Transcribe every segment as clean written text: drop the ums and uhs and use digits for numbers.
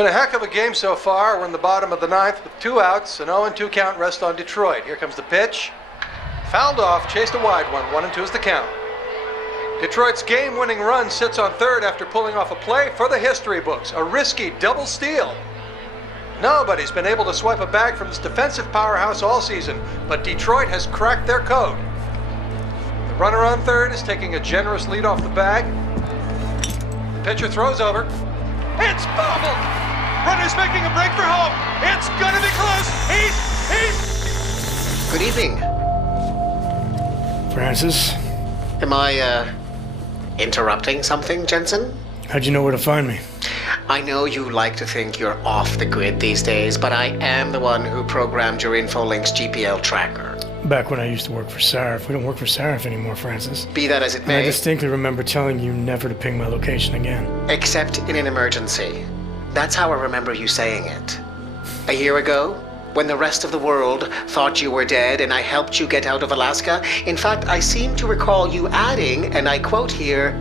Been a heck of a game so far. We're in the bottom of the ninth with 2 outs, an 0-2 count rest on Detroit. Here comes the pitch. Fouled off, chased a wide one. 1-2 is the count. Detroit's game-winning run sits on third after pulling off a play for the history books. A risky double steal. Nobody's been able to swipe a bag from this defensive powerhouse all season, but Detroit has cracked their code. The runner on third is taking a generous lead off the bag. The pitcher throws over. It's bobbled! Runner's making a break for home. It's gonna be close. He's... Good evening. Francis? Am I, interrupting something, Jensen? How'd you know where to find me? I know you like to think you're off the grid these days, but I am the one who programmed your Infolink's GPL tracker. Back when I used to work for Sarif. We don't work for Sarif anymore, Francis. Be that as it And I may, distinctly remember telling you never to ping my location again. except in an emergency. That's how I remember you saying it. A year ago, when the rest of the world thought you were dead and I helped you get out of Alaska, in fact, I seem to recall you adding, and I quote here,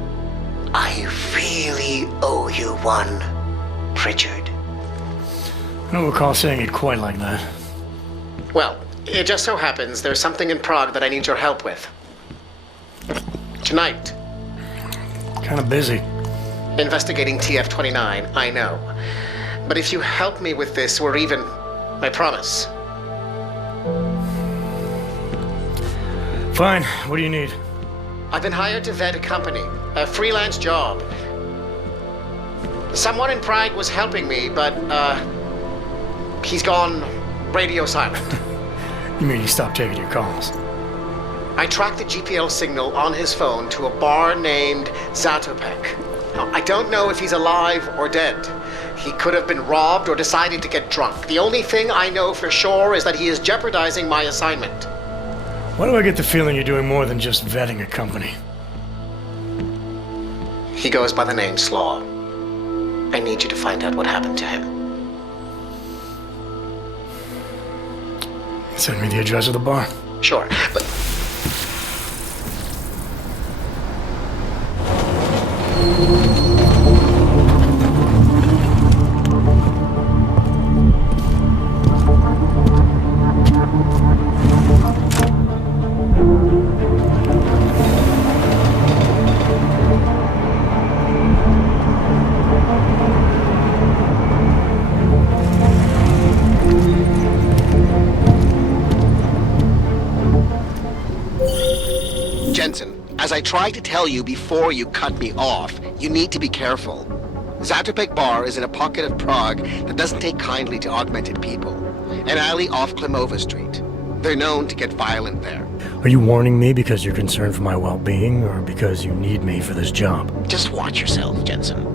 "I really owe you one, Pritchard." I don't recall saying it quite like that. Well, it just so happens there's something in Prague that I need your help with. Tonight. Kind of busy. Investigating TF-29, I know. But if you help me with this, we're even. I promise. Fine. What do you need? I've been hired to vet a company, a freelance job. Someone in Prague was helping me, but, he's gone radio silent. You mean you stopped taking your calls? I tracked the GPL signal on his phone to a bar named Zatopek. Now, I don't know if he's alive or dead. He could have been robbed or decided to get drunk. The only thing I know for sure is that he is jeopardizing my assignment. Why do I get the feeling you're doing more than just vetting a company? He goes by the name Slaw. I need you to find out what happened to him. Send me the address of the bar. Sure, but... Jensen, as I tried to tell you before you cut me off, you need to be careful. Zatopek Bar is in a pocket of Prague that doesn't take kindly to augmented people. An alley off Klimova Street. They're known to get violent there. Are you warning me because you're concerned for my well-being, or because you need me for this job? Just watch yourself, Jensen.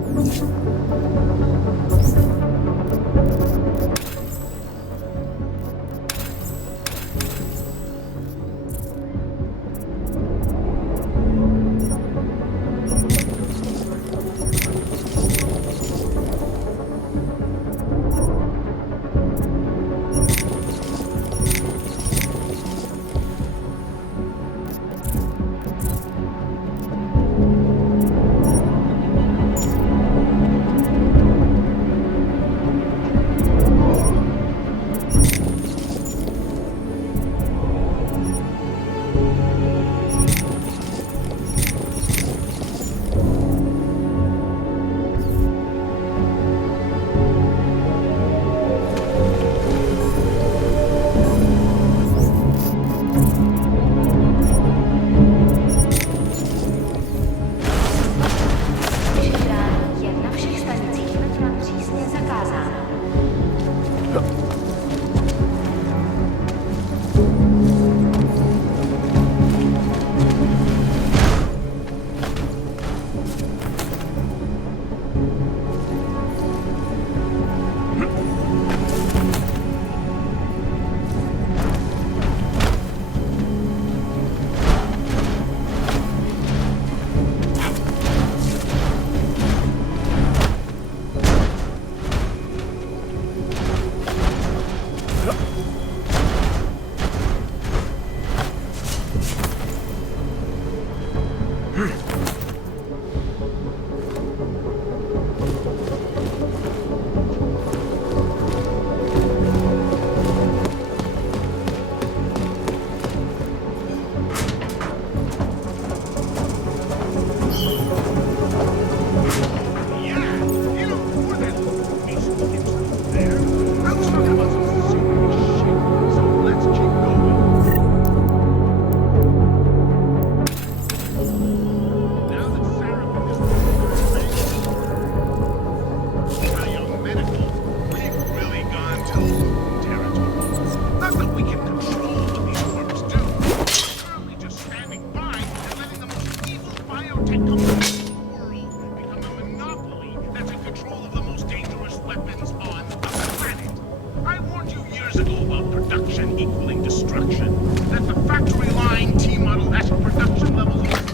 at the factory line, T-model at production levels of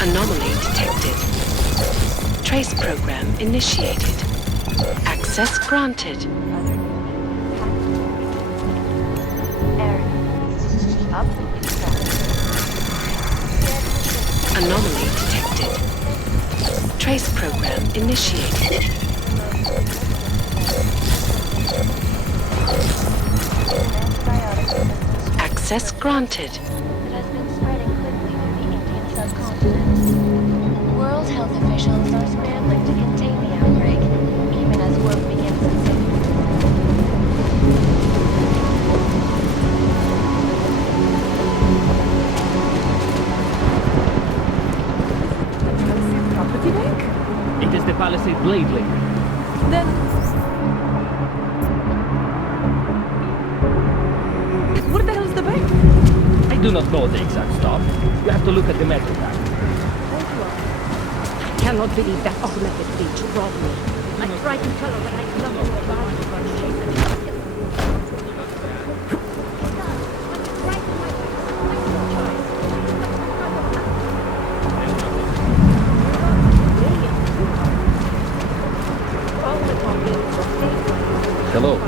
Anomaly detected. Trace program initiated. Access granted. Anomaly detected. Trace program initiated. Access granted. It has been spreading quickly through the Indian subcontinent. World health officials are scrambling to contain the outbreak, even as work begins in Sydney. Property bank? It is the Palisade Blade Link. Then... Where the hell is the bank? I do not know the exact stop. You have to look at the map. I cannot believe that automatic bitch robbed me. I tried to tell her that I love her about it, but she said... Hello.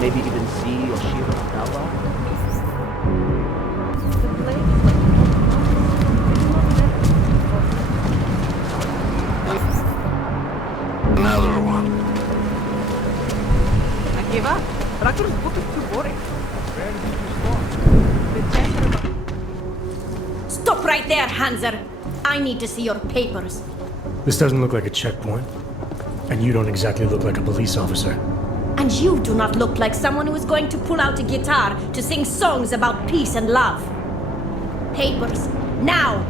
Maybe even see Yoshiro Ogawa? another one. I gave up. Rakur's book is too boring. Stop right there, Hanser! I need to see your papers. This doesn't look like a checkpoint. And you don't exactly look like a police officer. And you do not look like someone who is going to pull out a guitar to sing songs about peace and love. Papers. Now!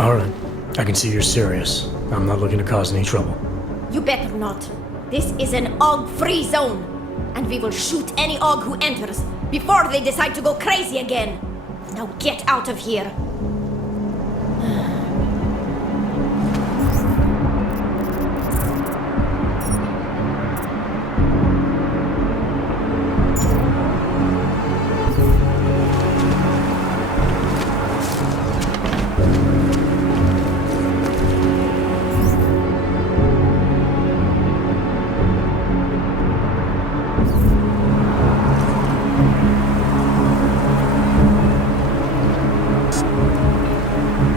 Alright, I can see you're serious. I'm not looking to cause any trouble. You better not. This is an AUG-free zone. And we will shoot any AUG who enters before they decide to go crazy again. Now get out of here.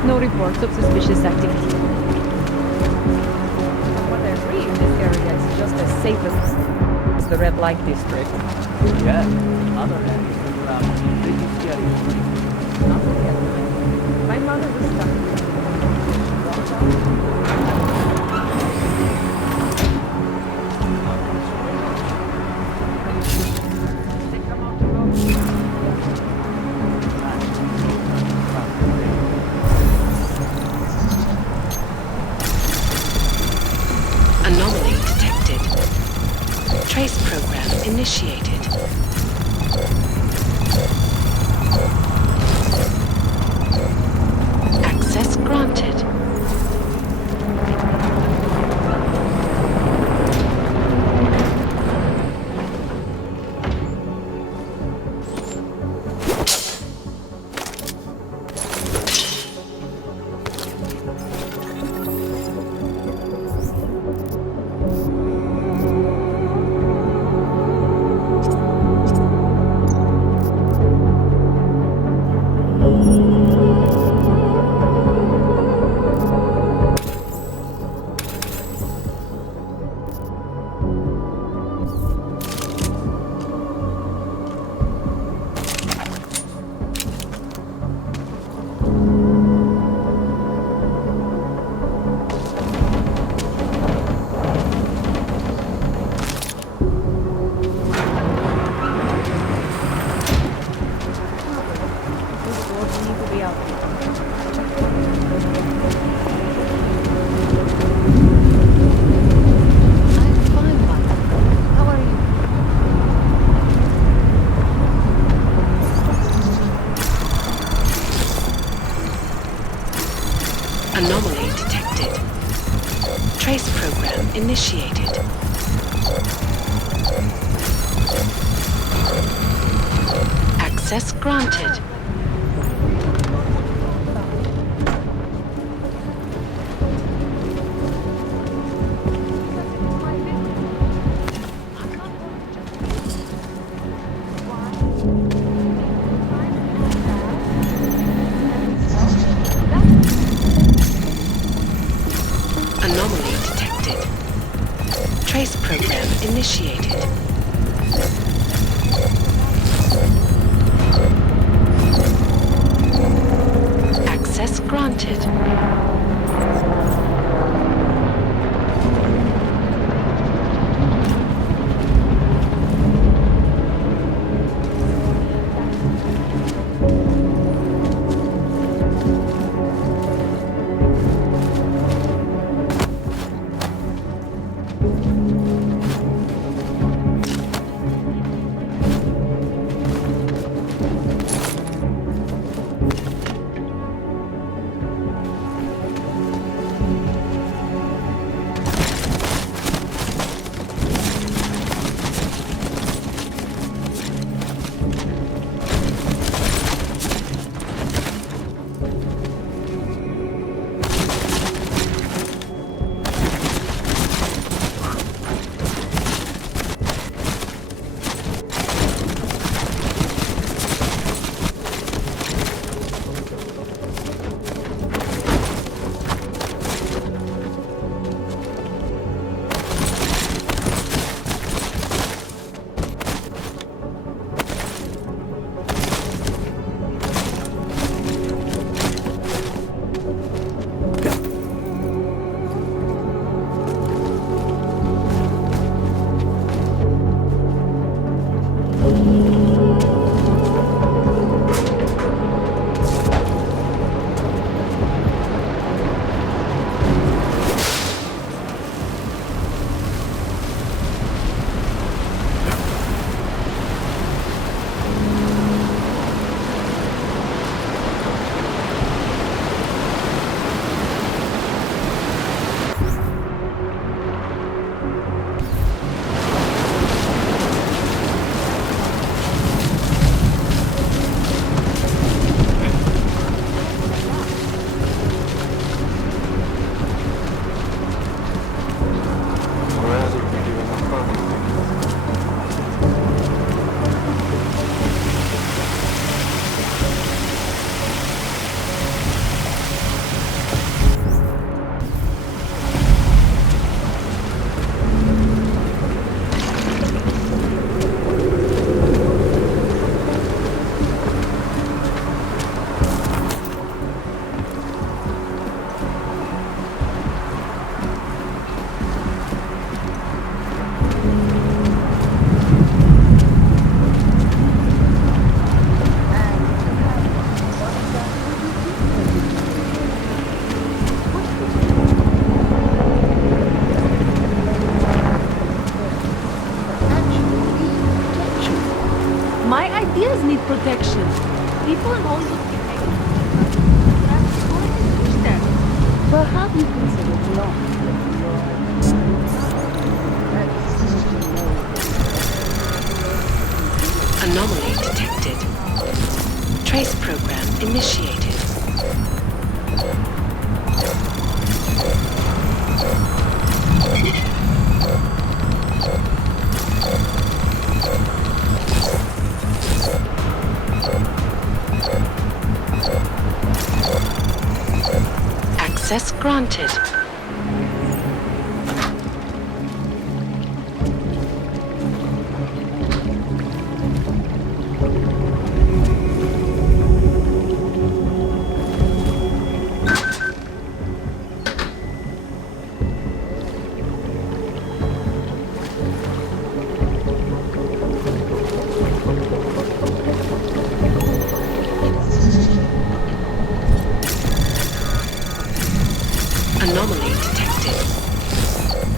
No reports of suspicious activity. From what I read, this area is just as safe as the red light district. Yeah, on the other hand, it's pretty scary. Not only at night. My mother was stuck. Anomaly detected. Trace program initiated. Access granted. Anomaly detected. Trace program initiated. Access granted. Anomaly detected. Trace program initiated. Access granted. My ideas need protection. People in Hollywood behave. Perhaps you consider law. Anomaly detected. Trace program initiated. Access granted. Anomaly detected.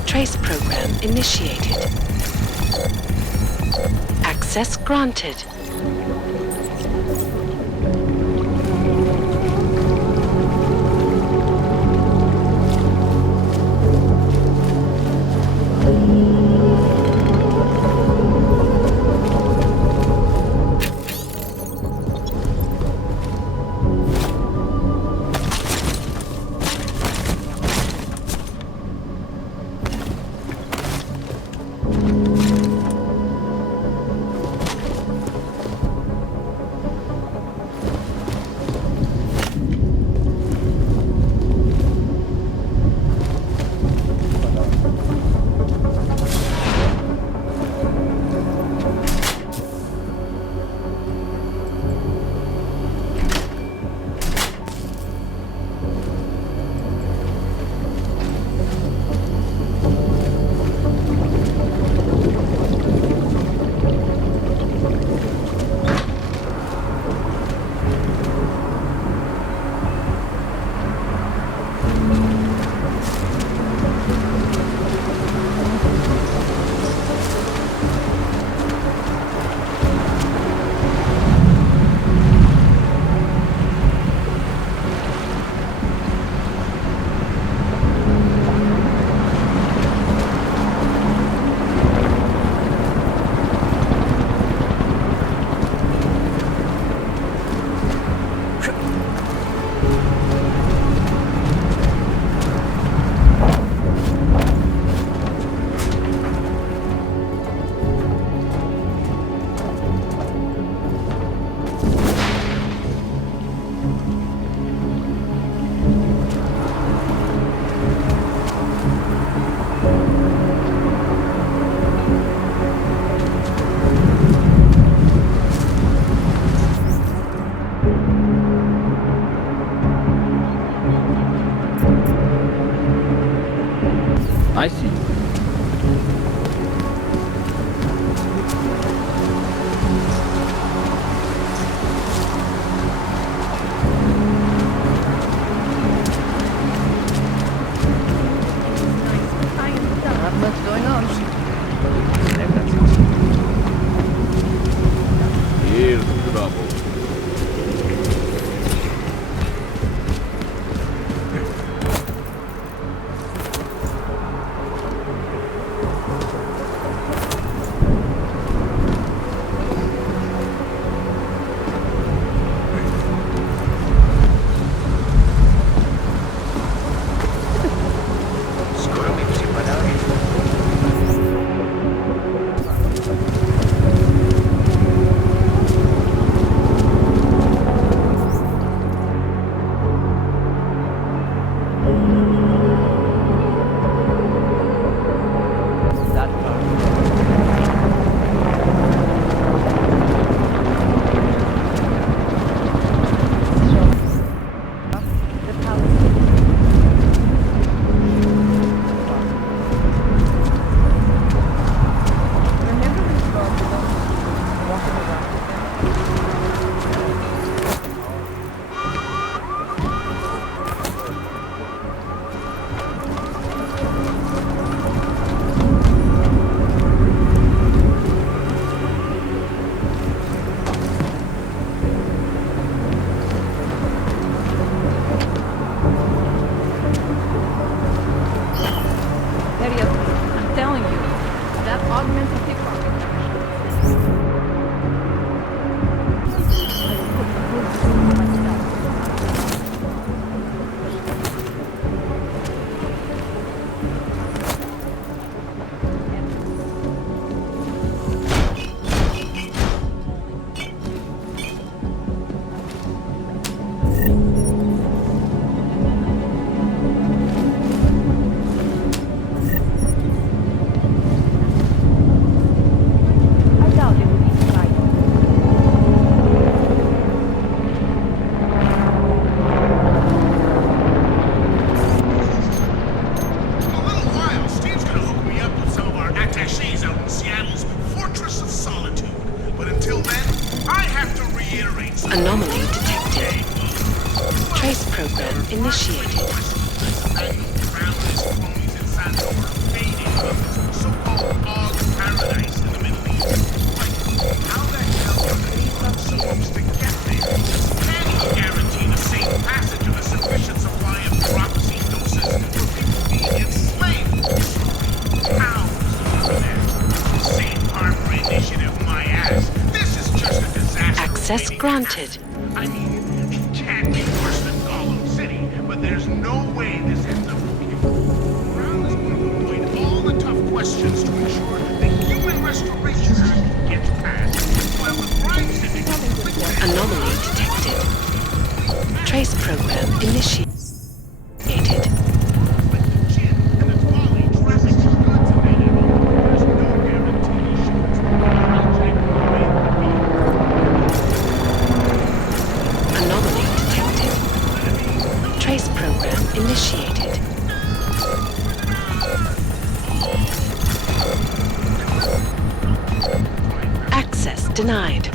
Trace program initiated. Access granted. I see you. Not much going on. Here's trouble. That The palace. Remember when you were walking around? Hurry up. I'm telling you. That augments the pickpocket. I doubt it will be right. In a little while, Steve's gonna hook me up with some of our attachés out in Seattle's Fortress of Solitude. But until then, I have to reiterate something. Anomaly detected. Trace program initiated. So-called Og Paradise in the Middle East. Like, how the hell are they supposed to get there? Can he guarantee the safe passage of a sufficient supply of prophecy doses for people being enslaved? How is the over there? Safe harbor initiative, my ass. This is just a disaster. Access waiting to granted. happen. I mean, it can't be worse than Gollum City, but there's no way this ends up okay. Brown is going to avoid all the tough questions to ensure the human restoration act gets passed, while the crime syndicate Anomaly detected. Trace program initiated. Anomaly detected. Trace program initiated. Access denied.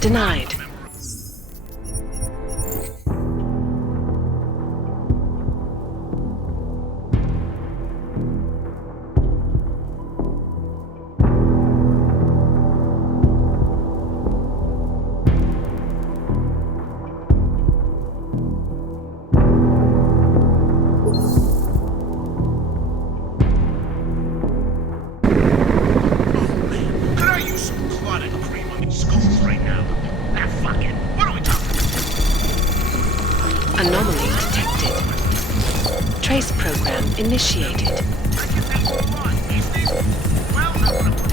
denied. Could I use some clotted cream on these skulls right now? Ah, fuck it. What are we talking about? Anomaly detected. Trace program initiated. I can take one line, these things. Well, I want to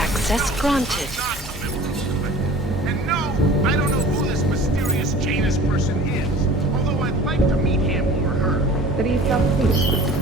Access granted. And no, I don't know who this mysterious Janus person is. Although I'd like to meet him or her. 3 South.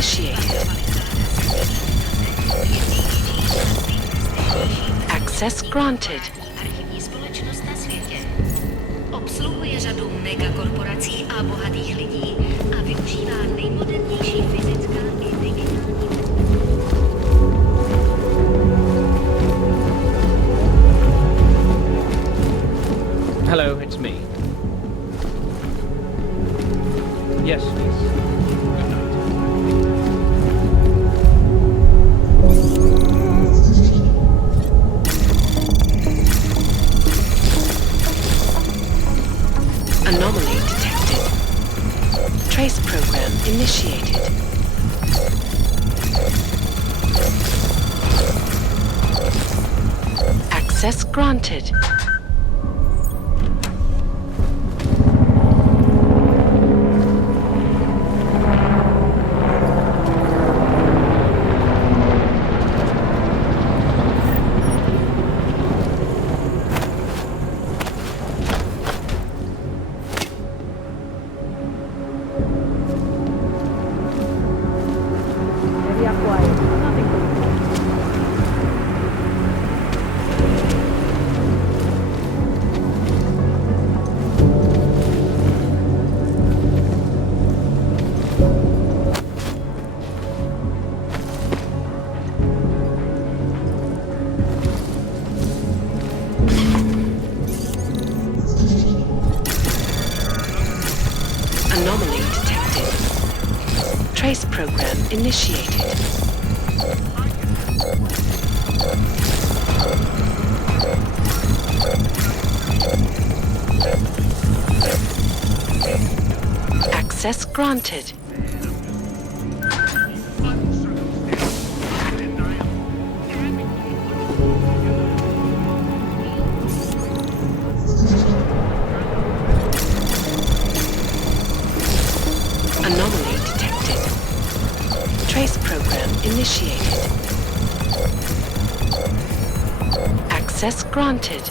initiated. Access granted. Archivní společnost na světě. Obsluhuje řadu megakorporací a bohatých lidí a využívá nejmodernější fyzická i digitální Hello, it's me. Yes, please. Good night. Anomaly detected. Trace program initiated. Access granted. Area quiet. Nothing to report. Anomaly detected. Trace program initiated. Access granted. Anomaly detected. Trace program initiated. Access granted.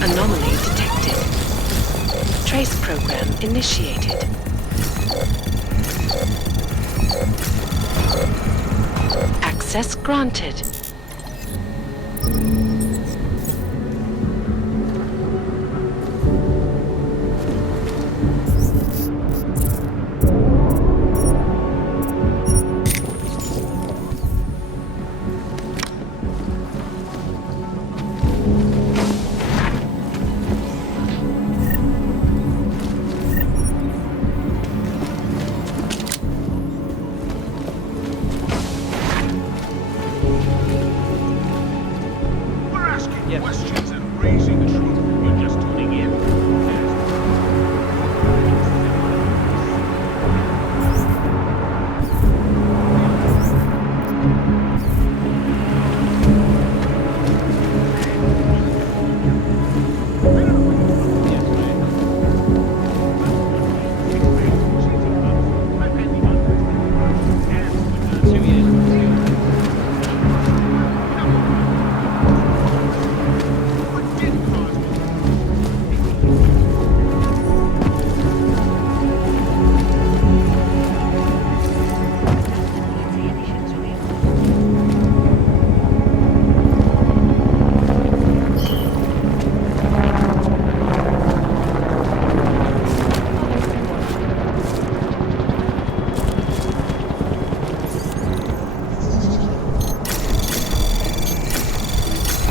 Anomaly detected. Trace program initiated. Access granted. asking questions and raising the truth. You're just tuning in.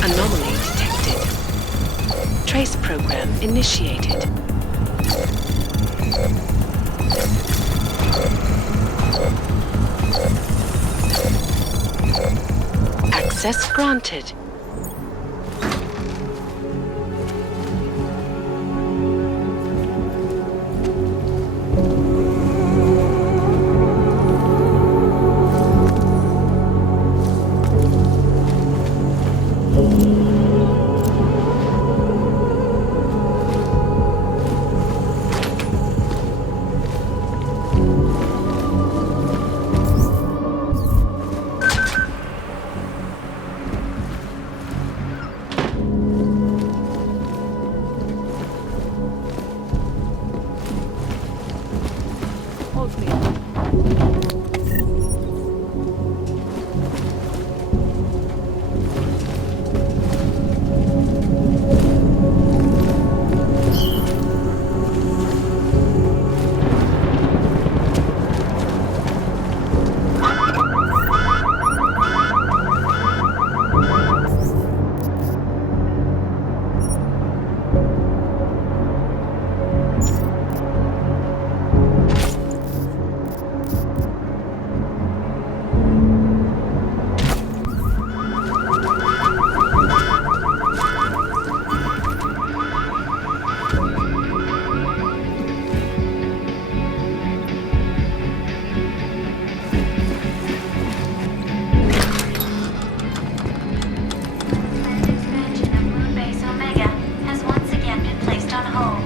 Anomaly detected. Trace program initiated. Access granted. All clear. Expansion of Moon Base Omega has once again been placed on hold.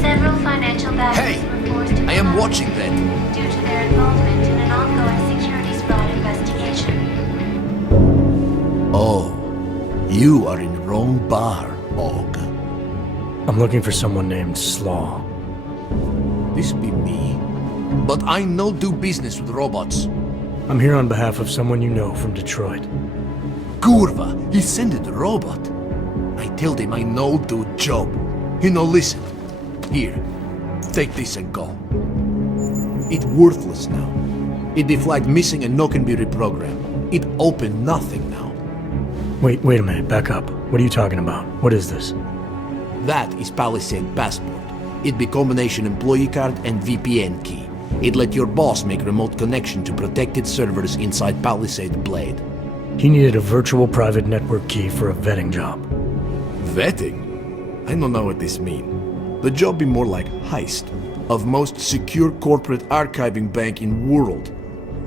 Several financial backers were forced to I am come watching that. due to their involvement in an ongoing securities fraud investigation. Oh, you are in wrong bar, Og. I'm looking for someone named Slaw. This be me. But I no do business with robots. I'm here on behalf of someone you know from Detroit. Kurva, he sent it robot. I told him I no do job. He no listen. Here, take this and go. It worthless now. It the flight missing and no can be reprogrammed. It open nothing now. Wait a minute, back up. What are you talking about? What is this? That is Palisade Passport. It be combination employee card and VPN key. It let your boss make remote connection to protected servers inside Palisade Blade. He needed a virtual private network key for a vetting job. Vetting? I don't know what this mean. The job be more like heist of most secure corporate archiving bank in world.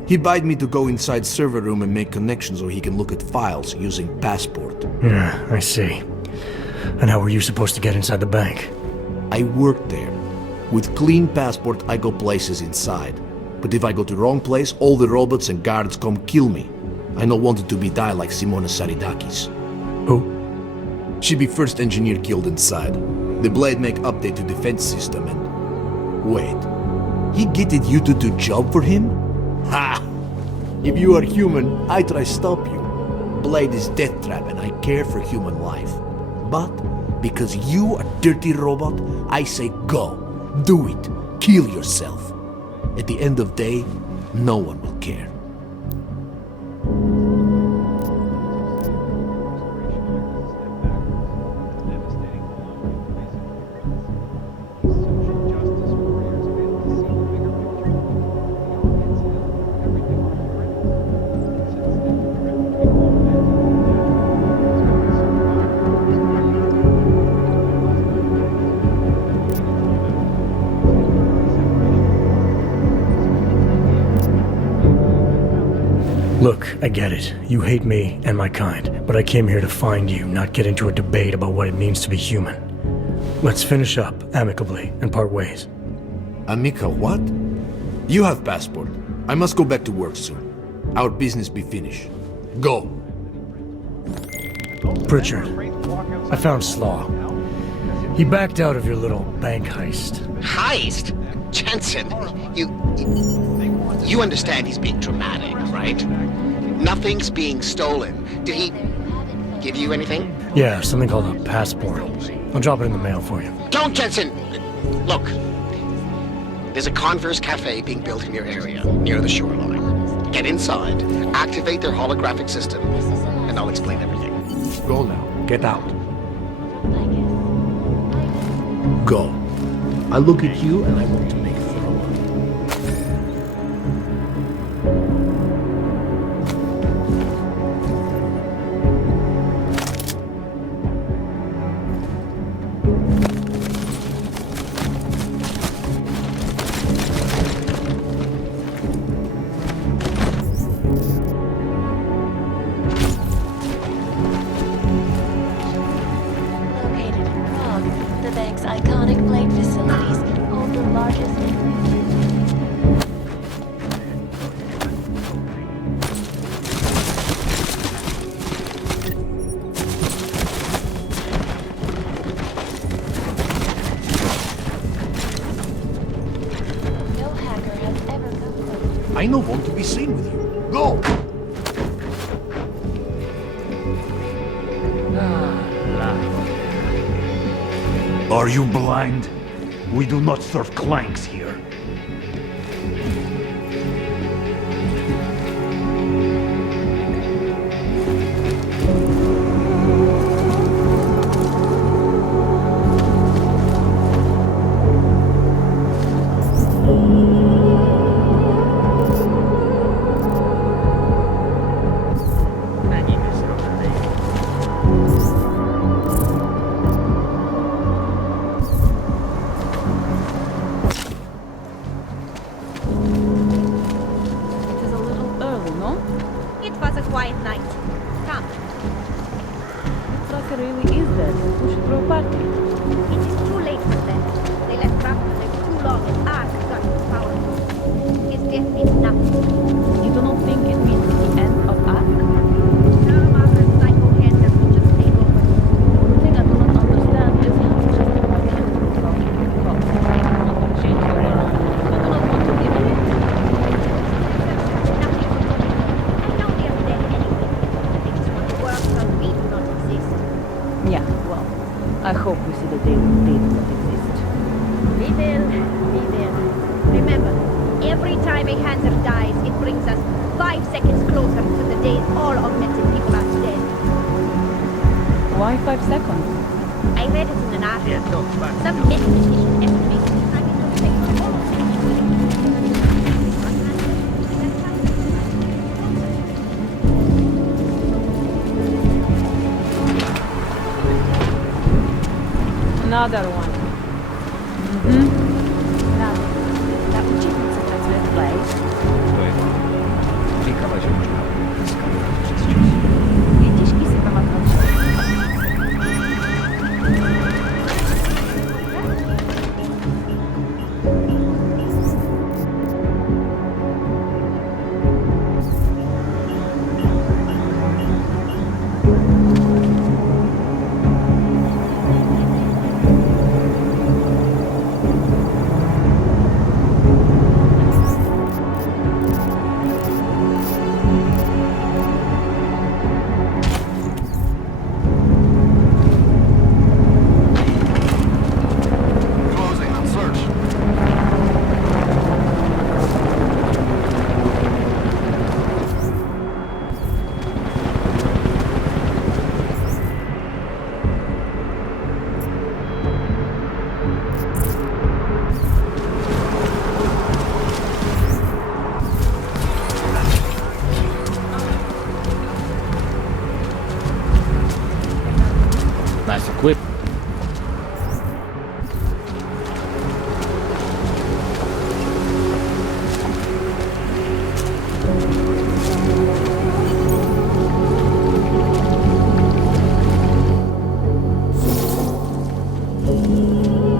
He bid me to go inside server room and make connections so he can look at files using Passport. Yeah, I see. And how were you supposed to get inside the bank? I worked there. With clean Passport, I go places inside. But if I go to wrong place, all the robots and guards come kill me. I no wanted to be die like Simona Saridakis. Who? She be first engineer killed inside. The Blade make update to defense system and... Wait. He getted you to do job for him? Ha! If you are human, I try stop you. Blade is death trap and I care for human life. But, because you are dirty robot, I say go. Do it. Kill yourself. At the end of day, no one will care. I get it. You hate me and my kind, but I came here to find you, not get into a debate about what it means to be human. Let's finish up amicably and part ways. Amica, what? You have passport. I must go back to work soon. Our business be finished. Go. Pritchard, I found Slaw. He backed out of your little bank heist. Heist? Jensen, you understand he's being dramatic, right? Nothing's being stolen. Did he give you anything? Yeah, something called a passport. I'll drop it in the mail for you. Don't, Jensen! Look, there's a Converse cafe being built in your area, near the shoreline. Get inside, activate their holographic system, and I'll explain everything. Go now. Get out. Go. I look at you and I want to make throw up. Located in Prague, the bank's iconic blade facilities hold the largest. No hacker has ever come close. I don't want to be seen with you. Go! Are you blind? We do not serve clanks here. It was a quiet night. Come. Tracker really is dead. We should throw a party. It is too late for them. They left Ravenna too long and Ark got too powerful. His death means nothing. You do not think it means the end of Ark? Some other psycho handler will just take over. The thing I do not understand is how just people can come because they want to change the world. They do not want to live in it. Nothing. I know they are dead anyway. They just want to work because we do not exist. Yeah, well, I hope we see the day when they do not exist. We will. We will. Remember, every time a Hanser dies, it brings us 5 seconds closer to the day all augmented people are dead. Why 5 seconds? I read it in an article. Some mathematician estimates the time it will take for all Another one. That would you consider as red flag? Wiedzieszki sobie Nice equip.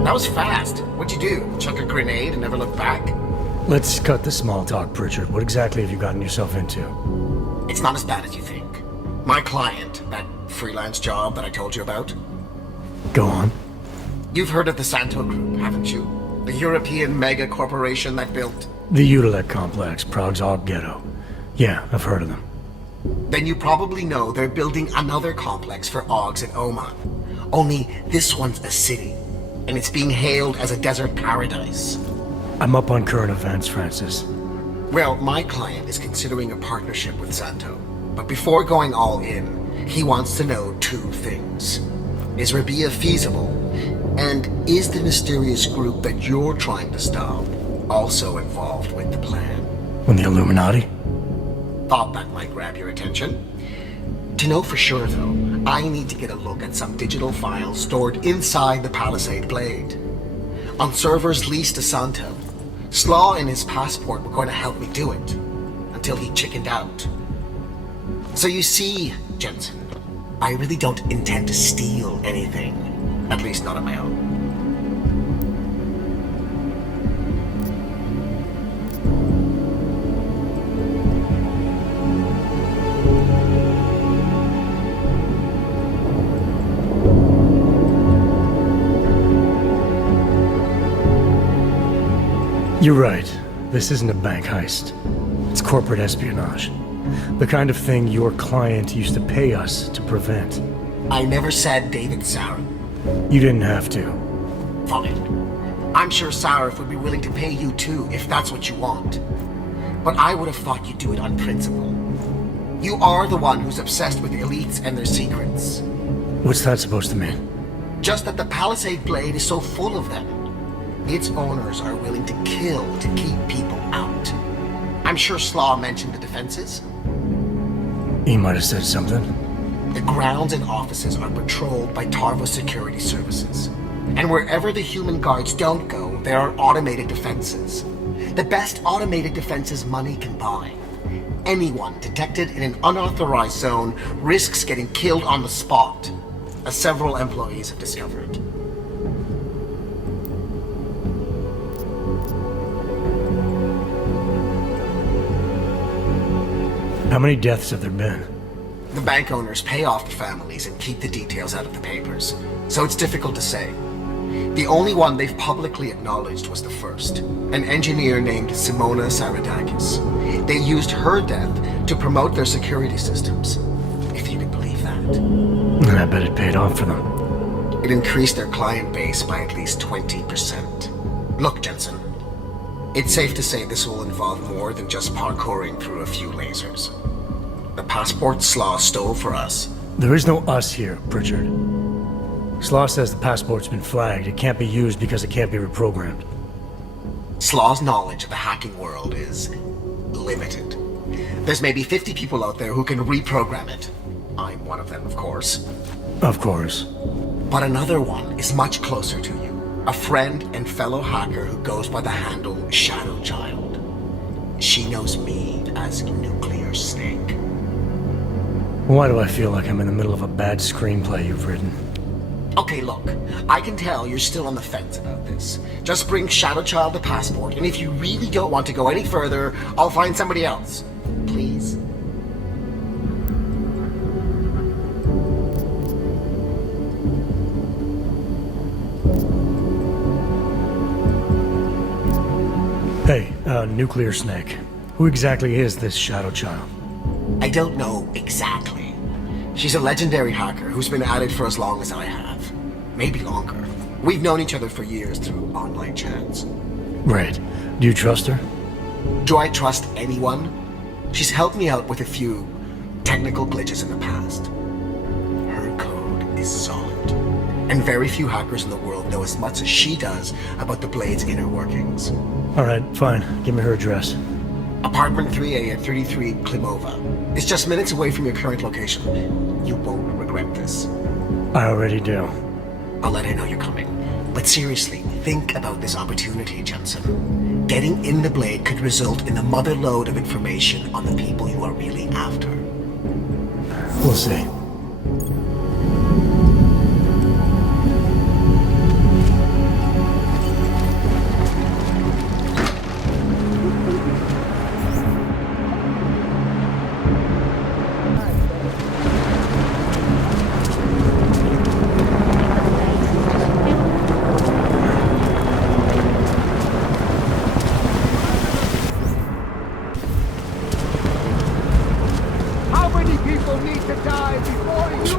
That was fast. What'd you do? Chuck a grenade and never look back? Let's cut the small talk, Pritchard. What exactly have you gotten yourself into? It's not as bad as you think. My client, that freelance job that I told you about. Go on. You've heard of the Santo Group, haven't you? The European mega corporation that built... The Utilec Complex, Prague's Og Ghetto. Yeah, I've heard of them. Then you probably know they're building another complex for Ogs in Oman. Only this one's a city, and it's being hailed as a desert paradise. I'm up on current events, Francis. Well, my client is considering a partnership with Santo. But before going all in, he wants to know two things. Is Rabia feasible? And is the mysterious group that you're trying to stop also involved with the plan? When the Illuminati? Thought that might grab your attention. To know for sure, though, I need to get a look at some digital files stored inside the Palisade Blade. On servers leased to Santo. Slaw and his passport were going to help me do it. Until he chickened out. So you see, Jensen, I really don't intend to steal anything. At least not on my own. You're right. This isn't a bank heist. It's corporate espionage. The kind of thing your client used to pay us to prevent. I never said David Sarif. You didn't have to. Fine. I'm sure Sarif would be willing to pay you too, if that's what you want. But I would have thought you'd do it on principle. You are the one who's obsessed with elites and their secrets. What's that supposed to mean? Just that the Palisade Blade is so full of them. Its owners are willing to kill to keep people out. I'm sure Slaw mentioned the defenses. He might have said something. The grounds and offices are patrolled by Tarva security services. And wherever the human guards don't go, there are automated defenses. The best automated defenses money can buy. Anyone detected in an unauthorized zone risks getting killed on the spot, as several employees have discovered. How many deaths have there been? The bank owners pay off the families and keep the details out of the papers, so it's difficult to say. The only one they've publicly acknowledged was the first, an engineer named Simona Saradakis. They used her death to promote their security systems, if you can believe that. I bet it paid off for them. It increased their client base by at least 20%. Look, Jensen, it's safe to say this will involve more than just parkouring through a few lasers. The passport Slaw stole for us. There is no us here, Pritchard. Slaw says the passport's been flagged. It can't be used because it can't be reprogrammed. Slaw's knowledge of the hacking world is limited. There's maybe 50 people out there who can reprogram it. I'm one of them, of course. Of course. But another one is much closer to you. A friend and fellow hacker who goes by the handle Shadow Child. She knows me as Nuclear Snake. Why do I feel like I'm in the middle of a bad screenplay you've written? Okay, look, I can tell you're still on the fence about this. Just bring Shadow Child the passport, and if you really don't want to go any further, I'll find somebody else. Please? Hey, Nuclear Snake. Who exactly is this Shadow Child? I don't know exactly. She's a legendary hacker who's been at it for as long as I have. Maybe longer. We've known each other for years through online chats. Right. Do you trust her? Do I trust anyone? She's helped me out with a few technical glitches in the past. Her code is solid. And very few hackers in the world know as much as she does about the Blade's inner workings. Alright, fine. Give me her address. Apartment 3A at 33 Klimova. It's just minutes away from your current location. You won't regret this. I already do. I'll let her know you're coming. But seriously, think about this opportunity, Jensen. Getting in the Blade could result in the mother lode of information on the people you are really after. We'll see.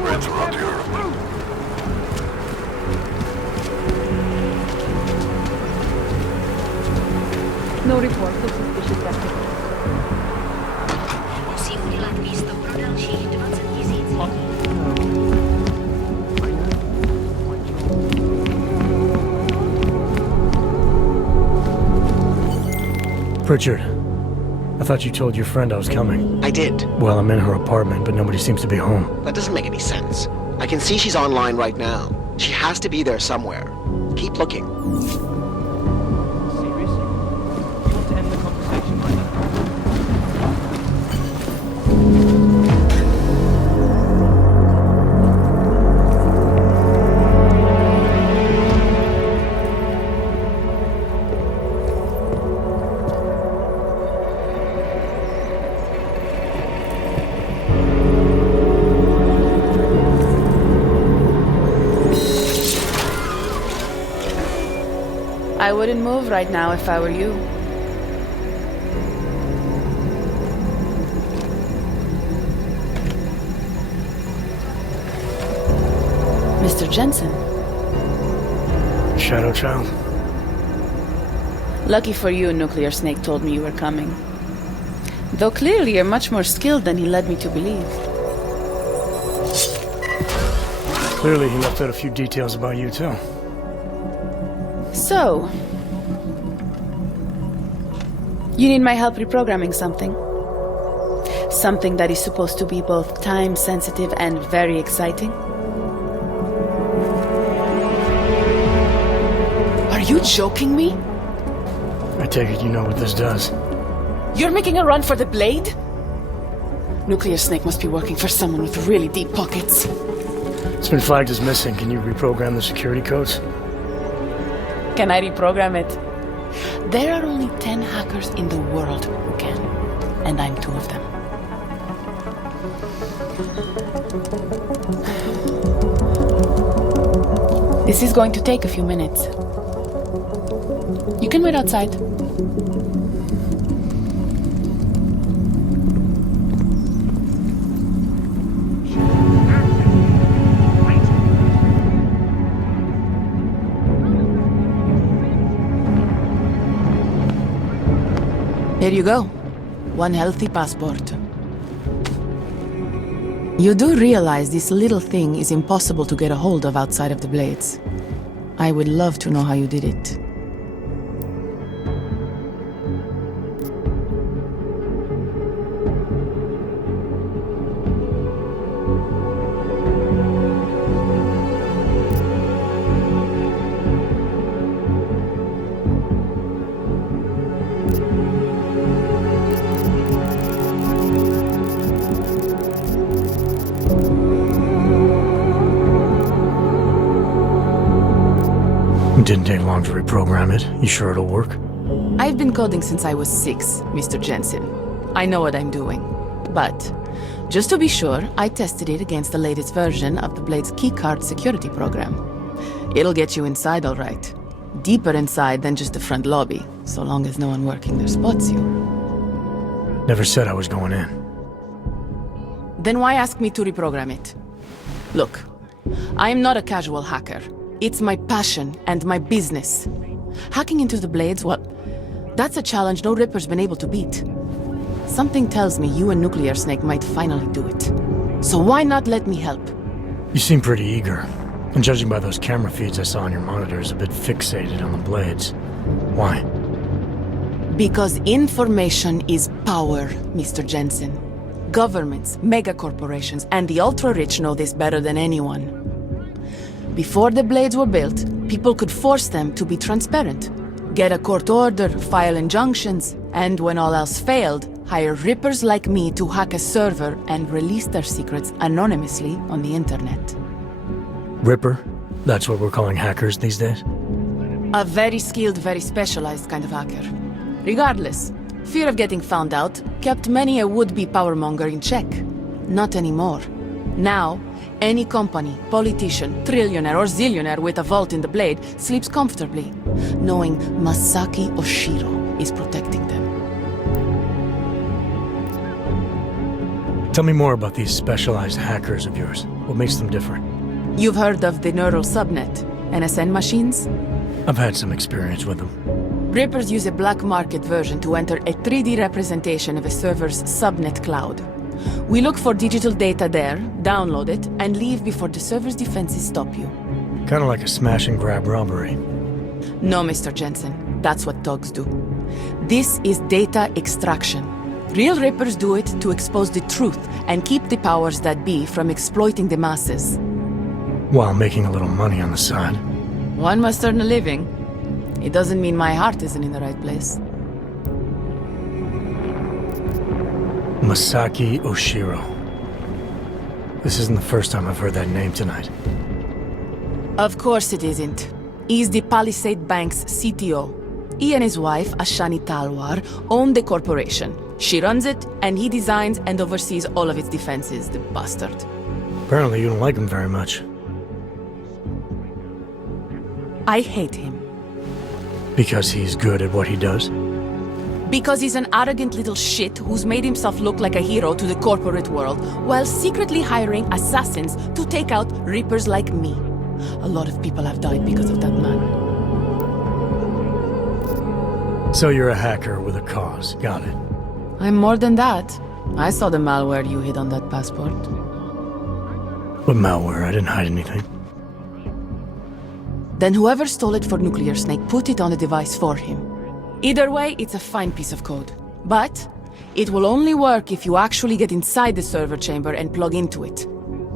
secrets around here. No reports of suspicious activity. Musí udělat místo pro dalších 20 000 lidí. Pritchard, I thought you told your friend I was coming. I did. Well, I'm in her apartment, but nobody seems to be home. That doesn't make any sense. I can see she's online right now. She has to be there somewhere. Keep looking. Seriously? You want to end the conversation like that? I wouldn't move right now if I were you. Mr. Jensen. Shadow Child? Lucky for you, Nuclear Snake told me you were coming. Though clearly you're much more skilled than he led me to believe. Clearly he left out a few details about you, too. So, you need my help reprogramming something. Something that is supposed to be both time-sensitive and very exciting. Are you joking me? I take it you know what this does. You're making a run for the blade? Nuclear Snake must be working for someone with really deep pockets. It's been flagged as missing. Can you reprogram the security codes? Can I reprogram it? There are only 10 hackers in the world who can, and I'm 2 of them. This is going to take a few minutes. You can wait outside. Here you go. 1 healthy passport. You do realize this little thing is impossible to get a hold of outside of the Blades. I would love to know how you did it. It didn't take long to reprogram it. You sure it'll work? I've been coding since I was 6, Mr. Jensen. I know what I'm doing. But, just to be sure, I tested it against the latest version of the Blade's keycard security program. It'll get you inside all right. Deeper inside than just the front lobby, so long as no one working there spots you. Never said I was going in. Then why ask me to reprogram it? Look, I am not a casual hacker. It's my passion and my business. Hacking into the Blades, well, that's a challenge no Ripper's been able to beat. Something tells me you and Nuclear Snake might finally do it. So why not let me help? You seem pretty eager. And judging by those camera feeds I saw on your monitors, a bit fixated on the Blades. Why? Because information is power, Mr. Jensen. Governments, megacorporations, and the ultra-rich know this better than anyone. Before the Blades were built, people could force them to be transparent. Get a court order, file injunctions, and when all else failed, hire Rippers like me to hack a server and release their secrets anonymously on the internet. Ripper? That's what we're calling hackers these days? A very skilled, very specialized kind of hacker. Regardless, fear of getting found out kept many a would-be powermonger in check. Not anymore. Now, any company, politician, trillionaire or zillionaire with a vault in the Blade sleeps comfortably, knowing Masaki Oshiro is protecting them. Tell me more about these specialized hackers of yours. What makes them different? You've heard of the neural subnet, NSN machines? I've had some experience with them. Rippers use a black market version to enter a 3D representation of a server's subnet cloud. We look for digital data there, download it, and leave before the server's defenses stop you. Kind of like a smash and grab robbery. No, Mr. Jensen. That's what thugs do. This is data extraction. Real Rippers do it to expose the truth and keep the powers that be from exploiting the masses. While making a little money on the side. One must earn a living. It doesn't mean my heart isn't in the right place. Masaki Oshiro. This isn't the first time I've heard that name tonight. Of course it isn't. He's the Palisade Bank's CTO. He and his wife, Ashani Talwar, own the corporation. She runs it, and he designs and oversees all of its defenses, the bastard. Apparently you don't like him very much. I hate him. Because he's good at what he does? Because he's an arrogant little shit who's made himself look like a hero to the corporate world, while secretly hiring assassins to take out Rippers like me. A lot of people have died because of that man. So you're a hacker with a cause. Got it. I'm more than that. I saw the malware you hid on that passport. What malware? I didn't hide anything. Then whoever stole it for Nuclear Snake put it on the device for him. Either way, it's a fine piece of code. But it will only work if you actually get inside the server chamber and plug into it.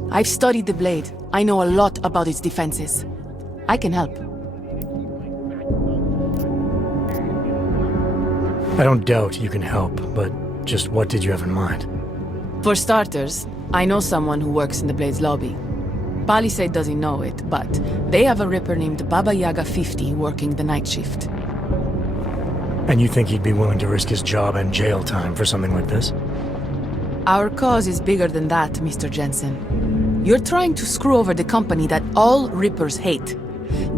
I've studied the Blade. I know a lot about its defenses. I can help. I don't doubt you can help, but just what did you have in mind? For starters, I know someone who works in the Blade's lobby. Palisade doesn't know it, but they have a Ripper named Baba Yaga 50 working the night shift. And you think he'd be willing to risk his job and jail time for something like this? Our cause is bigger than that, Mr. Jensen. You're trying to screw over the company that all Rippers hate.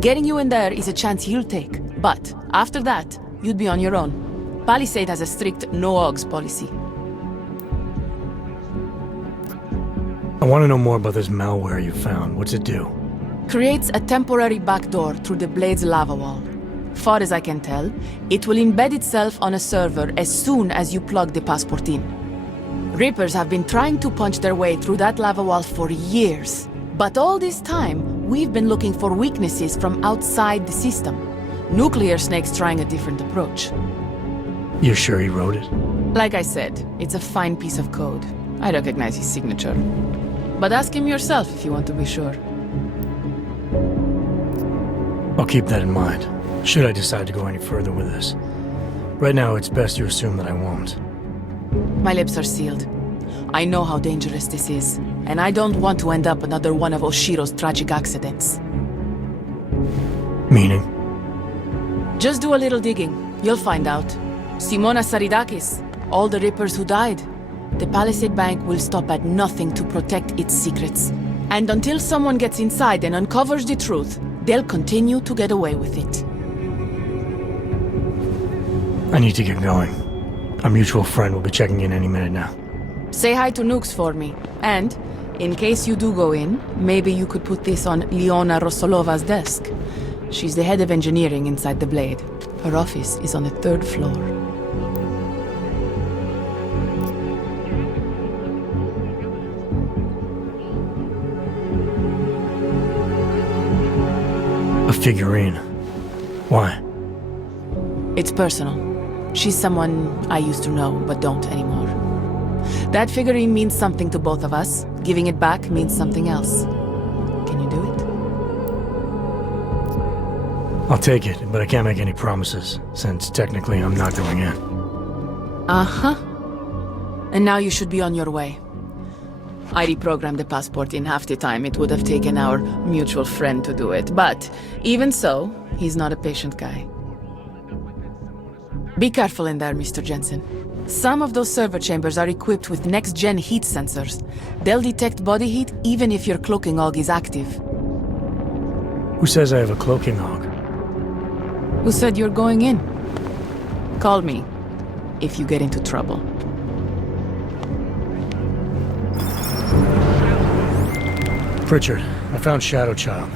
Getting you in there is a chance he'll take, but after that, you'd be on your own. Palisade has a strict no-ogs policy. I want to know more about this malware you found. What's it do? Creates a temporary backdoor through the Blade's lava wall. Far as I can tell, it will embed itself on a server as soon as you plug the passport in. Rippers have been trying to punch their way through that lava wall for years. But all this time, we've been looking for weaknesses from outside the system. Nuclear Snake's trying a different approach. You're sure he wrote it? Like I said, it's a fine piece of code. I recognize his signature. But ask him yourself if you want to be sure. I'll keep that in mind, should I decide to go any further with this. Right now, it's best you assume that I won't. My lips are sealed. I know how dangerous this is, and I don't want to end up another one of Oshiro's tragic accidents. Meaning? Just do a little digging. You'll find out. Simona Saridakis, all the Rippers who died. The Palisade Bank will stop at nothing to protect its secrets. And until someone gets inside and uncovers the truth, they'll continue to get away with it. I need to get going. Our mutual friend will be checking in any minute now. Say hi to Nukes for me. And, in case you do go in, maybe you could put this on Leona Rosolova's desk. She's the head of engineering inside the Blade. Her office is on the 3rd floor. A figurine. Why? It's personal. She's someone I used to know, but don't anymore. That figurine means something to both of us. Giving it back means something else. Can you do it? I'll take it, but I can't make any promises, since technically I'm not going in. Uh-huh. And now you should be on your way. I reprogrammed the passport in half the time it would have taken our mutual friend to do it, but even so, he's not a patient guy. Be careful in there, Mr. Jensen. Some of those server chambers are equipped with next-gen heat sensors. They'll detect body heat even if your cloaking AUG is active. Who says I have a cloaking AUG? Who said you're going in? Call me if you get into trouble. Pritchard, I found Shadow Child.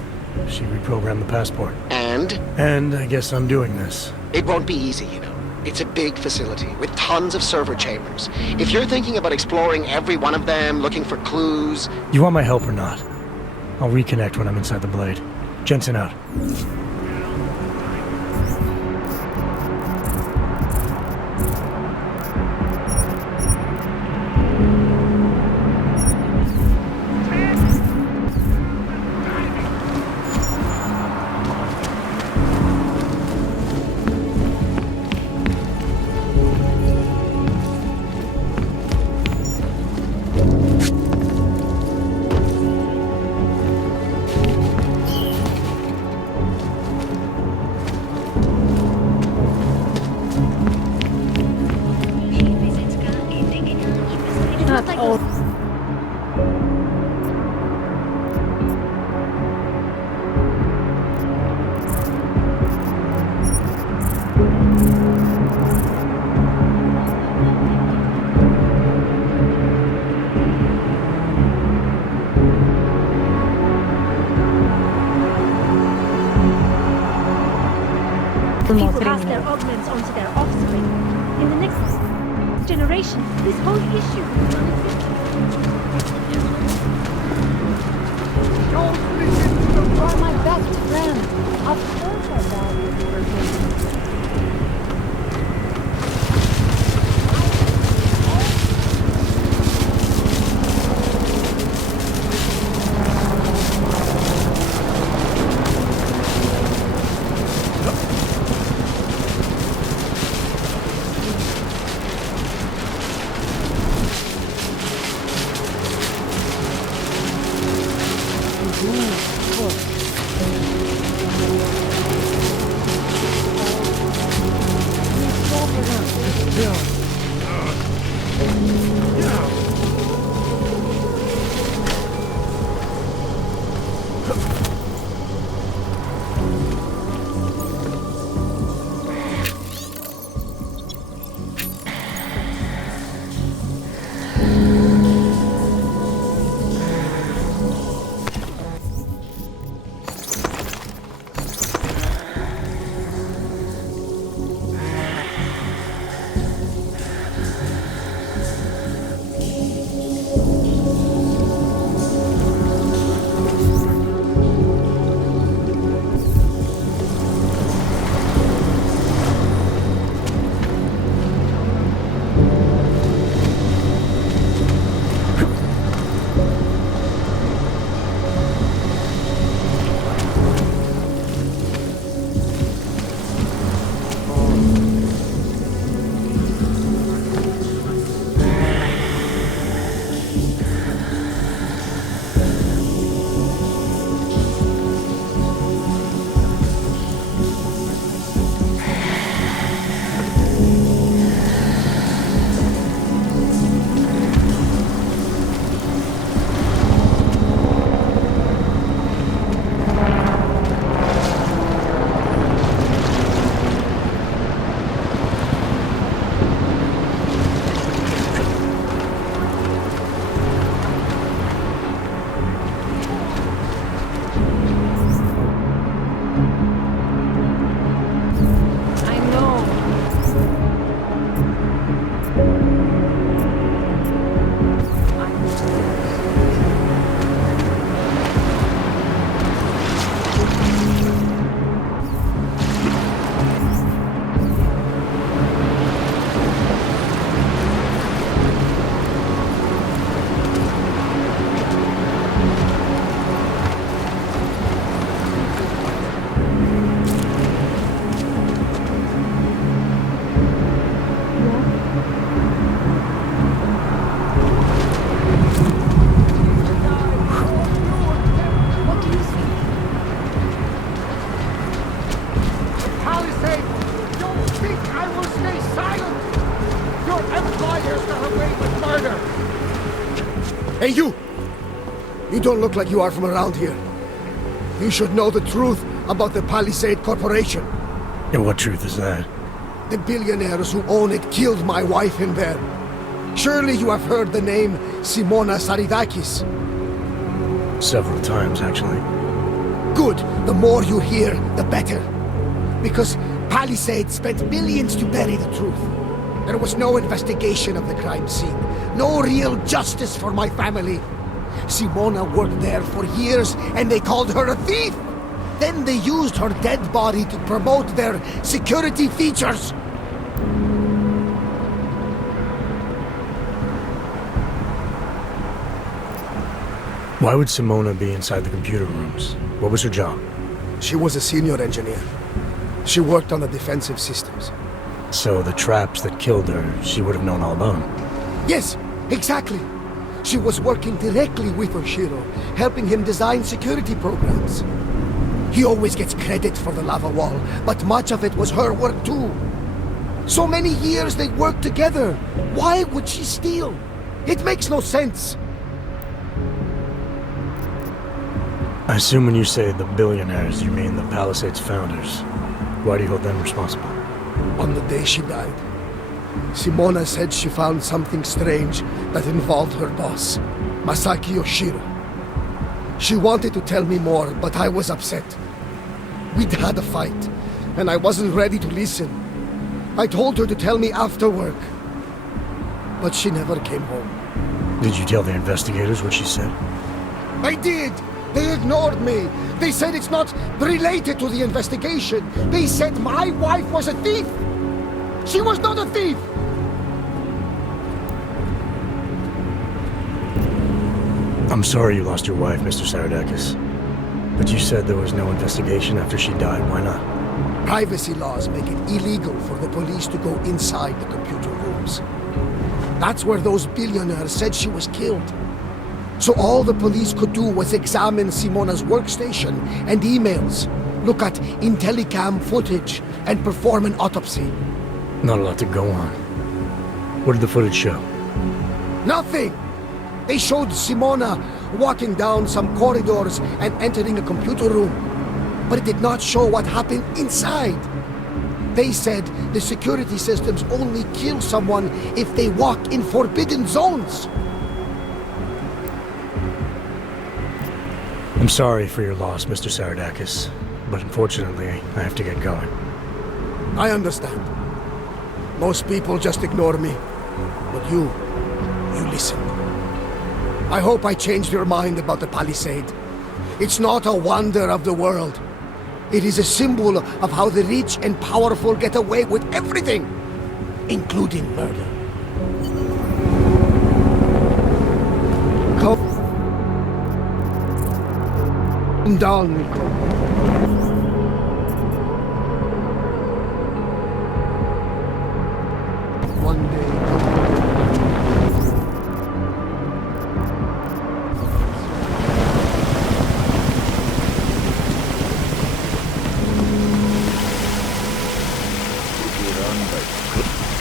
She reprogrammed the passport. And? And I guess I'm doing this. It won't be easy, you know. It's a big facility with tons of server chambers. If you're thinking about exploring every one of them, looking for clues... You want my help or not? I'll reconnect when I'm inside the Blade. Jensen out. People pass their augments onto their offspring. In the next generation, this whole issue will not exist. Don't listen to them. You are my best friend. Of course I value your opinion. Hey, you! You don't look like you are from around here. You should know the truth about the Palisade Corporation. And what truth is that? The billionaires who own it killed my wife in there. Surely you have heard the name Simona Saridakis. Several times, actually. Good. The more you hear, the better. Because Palisade spent millions to bury the truth. There was no investigation of the crime scene. No real justice for my family. Simona worked there for years, and they called her a thief! Then they used her dead body to promote their security features! Why would Simona be inside the computer rooms? What was her job? She was a senior engineer. She worked on the defensive systems. So the traps that killed her, she would have known all about them? Yes, exactly! She was working directly with Oshiro, helping him design security programs. He always gets credit for the lava wall, but much of it was her work too. So many years they worked together. Why would she steal? It makes no sense. I assume when you say the billionaires, you mean the Palisades founders. Why do you hold them responsible? On the day she died, Simona said she found something strange that involved her boss, Masaki Yoshiro. She wanted to tell me more, but I was upset. We'd had a fight, and I wasn't ready to listen. I told her to tell me after work, but she never came home. Did you tell the investigators what she said? I did! They ignored me! They said it's not related to the investigation! They said my wife was a thief! She was not a thief! I'm sorry you lost your wife, Mr. Saradakis. But you said there was no investigation after she died. Why not? Privacy laws make it illegal for the police to go inside the computer rooms. That's where those billionaires said she was killed. So all the police could do was examine Simona's workstation and emails, look at Intellicam footage, and perform an autopsy. Not a lot to go on. What did the footage show? Nothing! They showed Simona walking down some corridors and entering a computer room. But it did not show what happened inside. They said the security systems only kill someone if they walk in forbidden zones. I'm sorry for your loss, Mr. Saradakis. But unfortunately, I have to get going. I understand. Most people just ignore me. But you listened. I hope I changed your mind about the Palisade. It's not a wonder of the world. It is a symbol of how the rich and powerful get away with everything, including murder. Calm down, Nico. One day.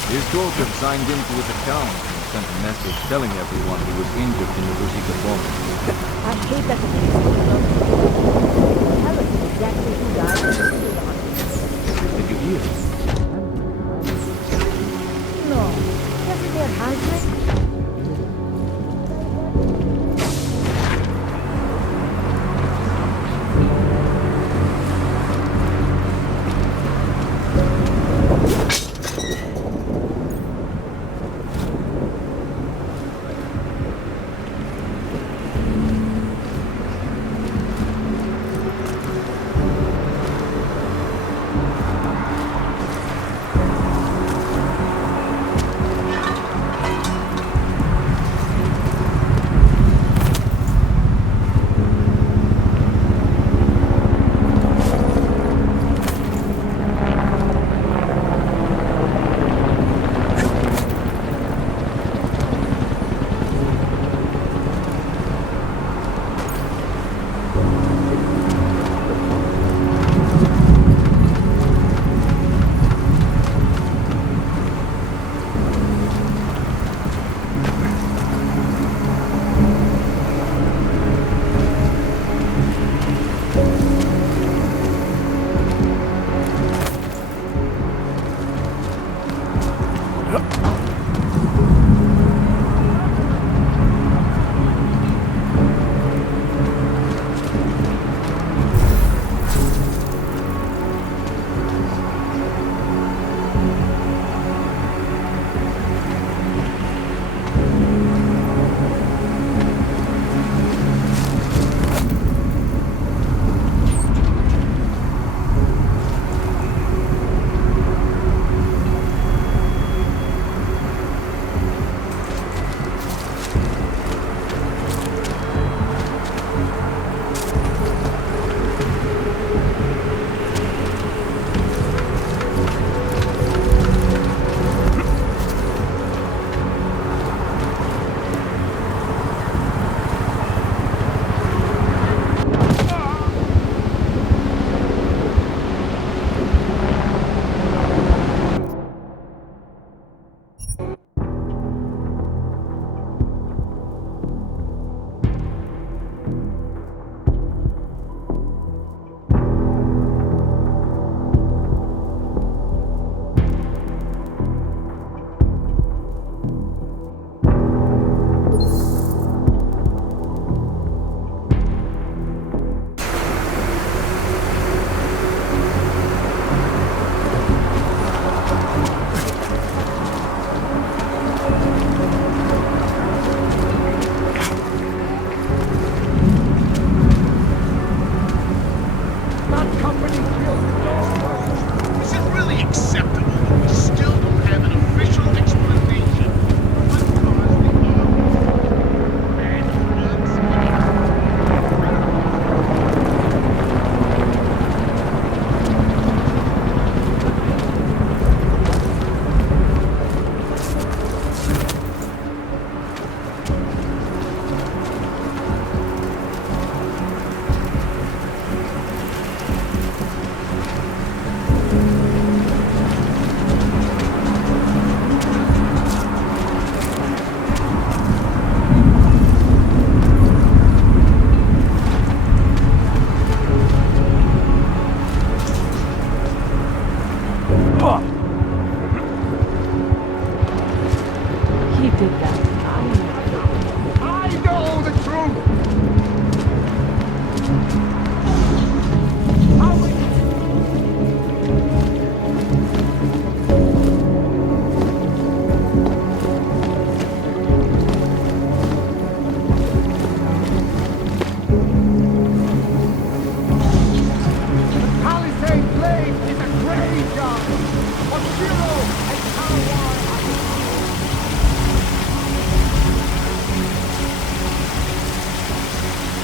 His daughter signed into his account and sent a message telling everyone he was injured in the Ruzika bomb. I hate that the police don't know. Tell us exactly who died and who did not. Did you hear? No. Wasn't there Hazard?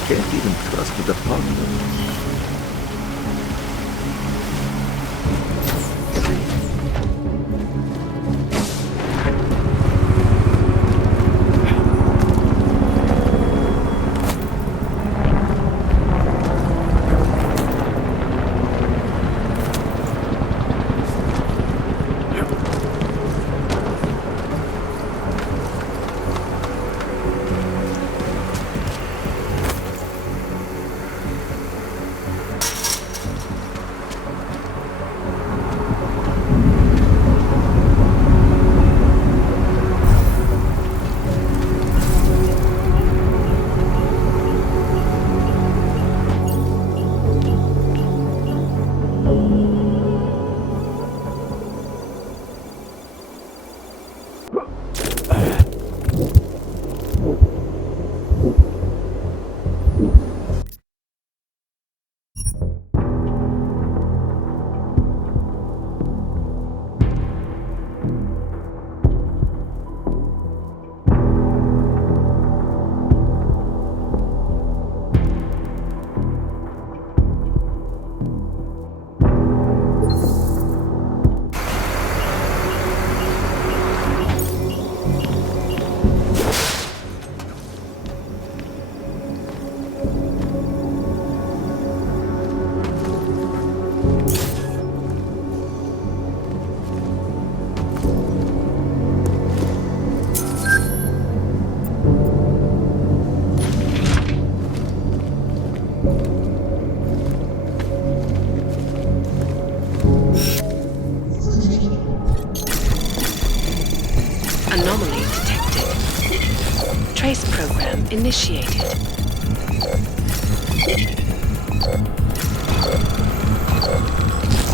Can't even trust the department. Anomaly detected. Trace program initiated.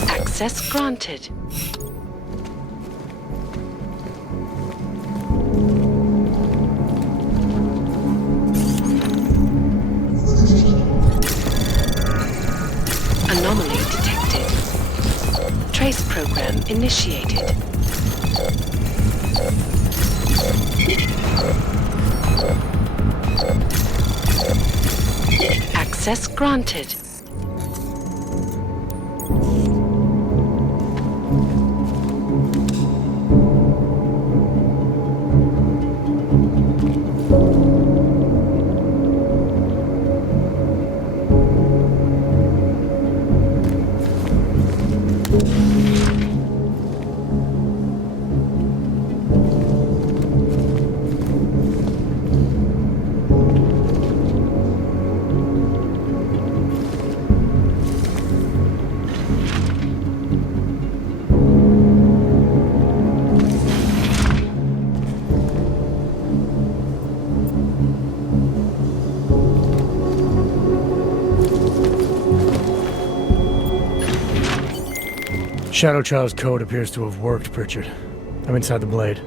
Access granted. Anomaly detected. Trace program initiated. Access granted. Shadow Child's code appears to have worked, Pritchard. I'm inside the blade.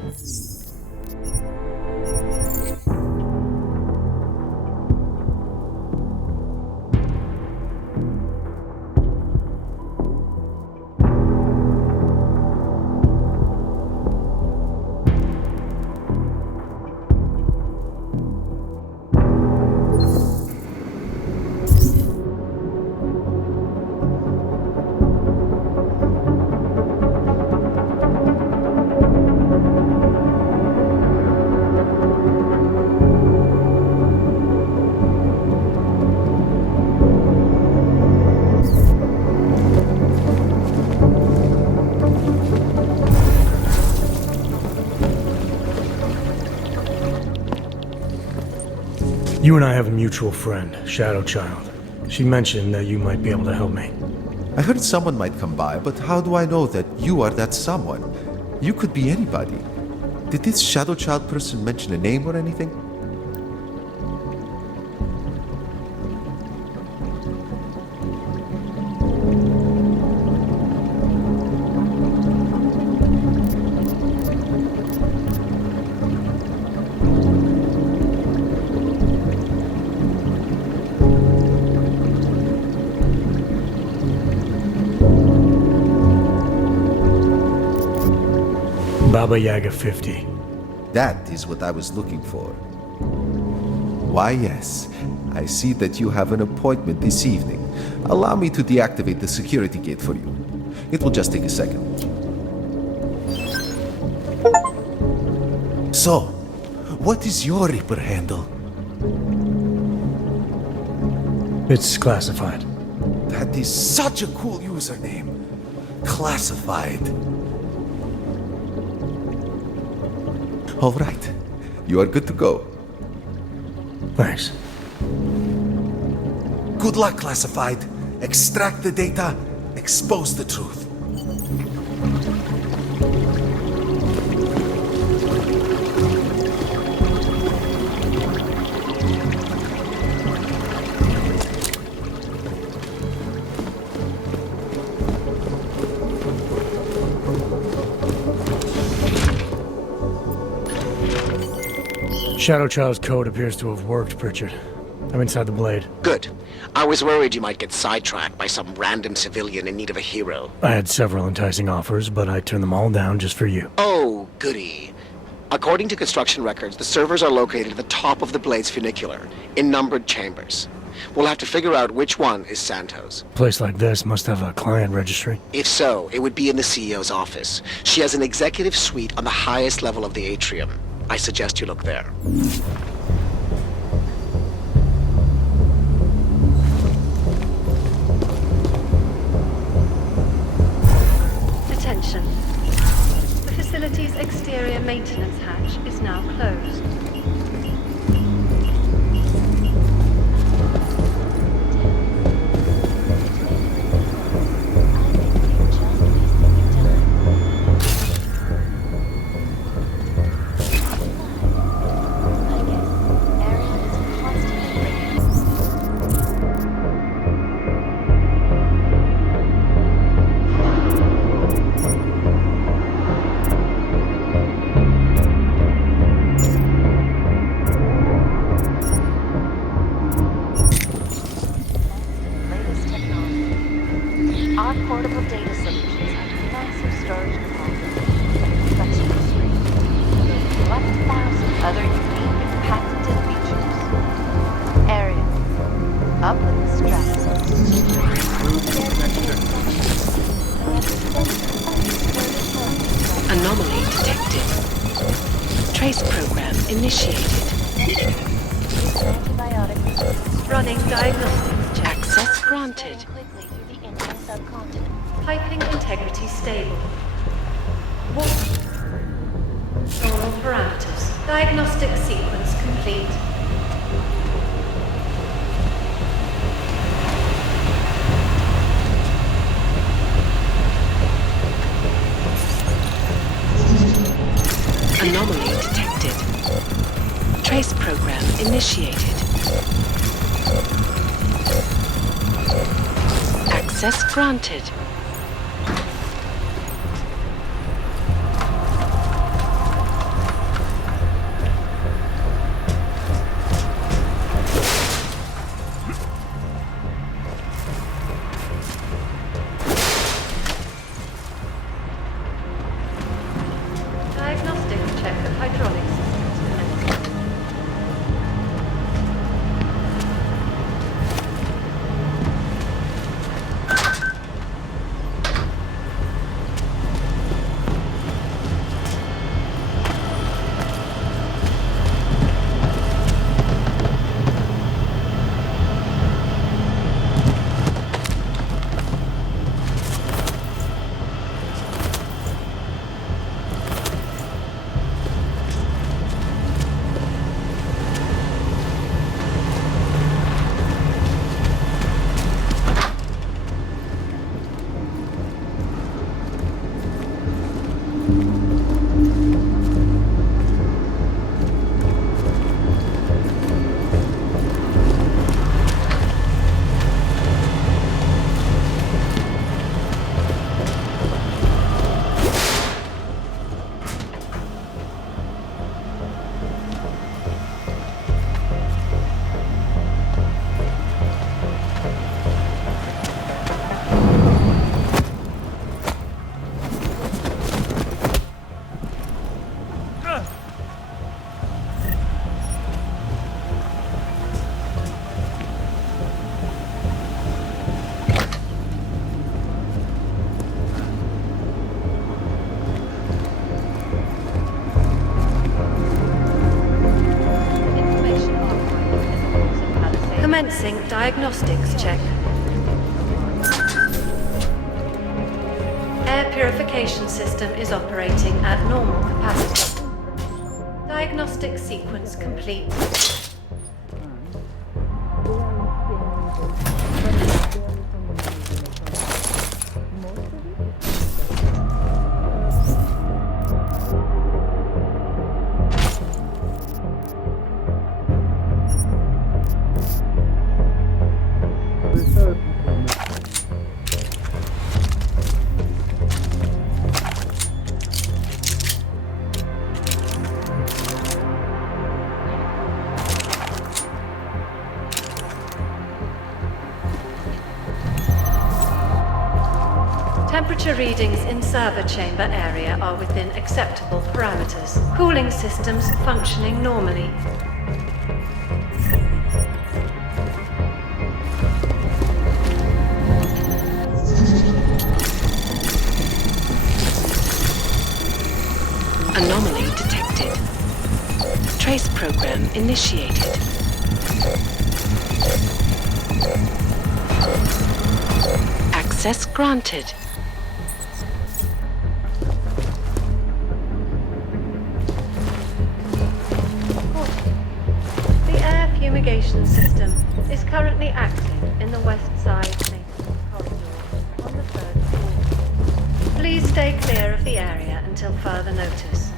You and I have a mutual friend, Shadow Child. She mentioned that you might be able to help me. I heard someone might come by, but how do I know that you are that someone? You could be anybody. Did this Shadow Child person mention a name or anything? Baba Yaga 50. That is what I was looking for. Why, yes. I see that you have an appointment this evening. Allow me to deactivate the security gate for you. It will just take a second. So, what is your Reaper handle? It's classified. That is such a cool username. Classified. All right. You are good to go. Thanks. Good luck, Classified. Extract the data, expose the truth. Shadow Child's code appears to have worked, Pritchard. I'm inside the Blade. Good. I was worried you might get sidetracked by some random civilian in need of a hero. I had several enticing offers, but I turned them all down just for you. Oh, goody. According to construction records, the servers are located at the top of the Blade's funicular, in numbered chambers. We'll have to figure out which one is Santos. A place like this must have a client registry. If so, it would be in the CEO's office. She has an executive suite on the highest level of the atrium. I suggest you look there. Attention. The facility's exterior maintenance hatch is now closed. Our portable data solutions have massive storage capacity, flexible screen, with 1,000 other unique and patented features. Area, up with the straps. Anomaly detected. Trace program initiated. Antibiotic Running diagnostics check. Access granted. quickly through the Indian subcontinent. Piping integrity stable. Oral parameters. Diagnostic sequence complete. Anomaly detected. Trace program initiated. Access granted. Diagnostic check of hydraulic systems commenced. Commencing diagnostics check. Air purification system is operating at normal capacity. Diagnostic sequence complete. Temperature readings in server chamber area are within acceptable parameters. Cooling systems functioning normally. Anomaly detected. Trace program initiated. Access granted. The air fumigation system is currently active in the west side maintenance corridor on the 3rd floor. Please stay clear of the area until further notice.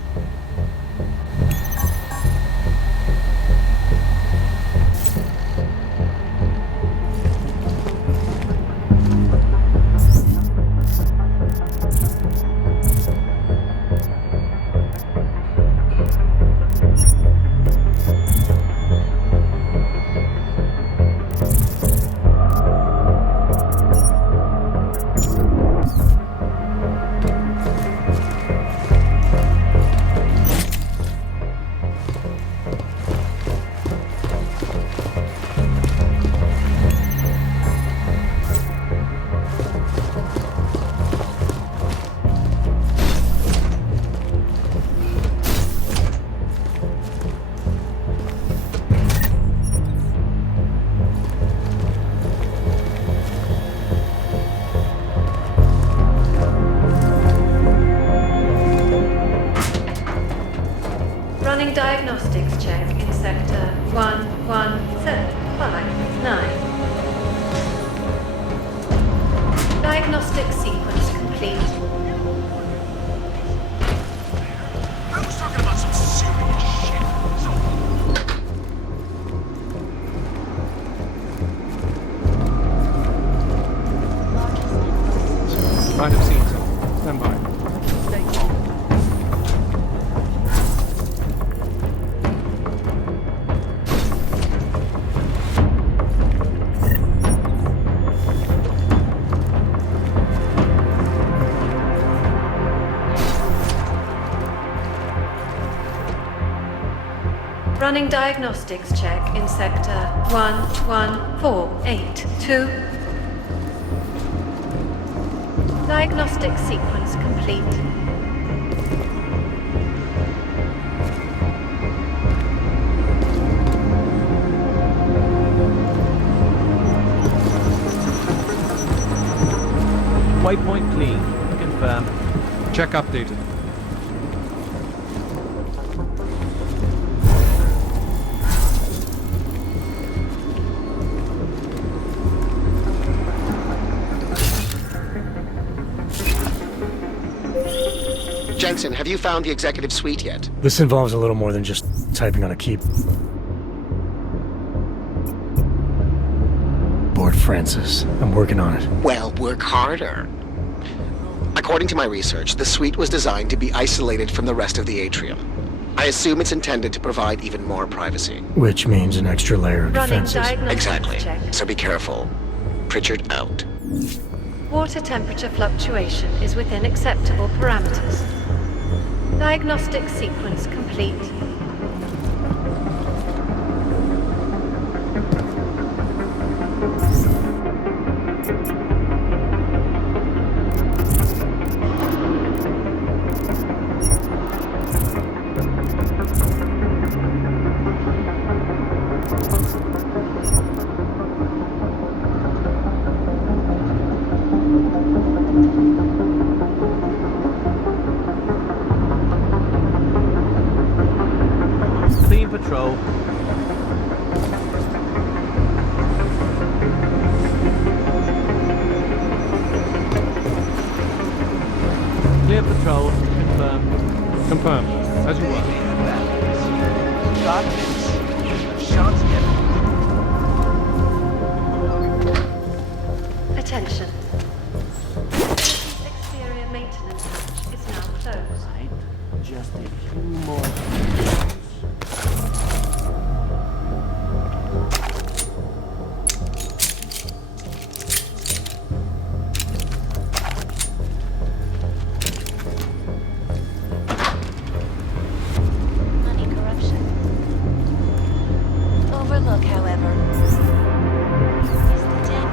Running diagnostics check in sector 11759. Diagnostic sequence complete. I was talking about some serious shit. Might have seen some. Stand by. Running diagnostics check in sector 11482. Diagnostic sequence complete. Waypoint clean. Confirm. Check updated. Jensen, have you found the executive suite yet? This involves a little more than just typing on a keyboard, Francis. I'm working on it. Well, work harder. According to my research, the suite was designed to be isolated from the rest of the atrium. I assume it's intended to provide even more privacy. Which means an extra layer of Running defenses. diagnostics Exactly. check. So be careful. Pritchard out. Water temperature fluctuation is within acceptable parameters. Diagnostic sequence complete. Confirmed. As you were. Got this. Shots get Attention. Exterior maintenance hatch is now closed. right. Just a few more. Money corruption. Overlook, however, is the dead.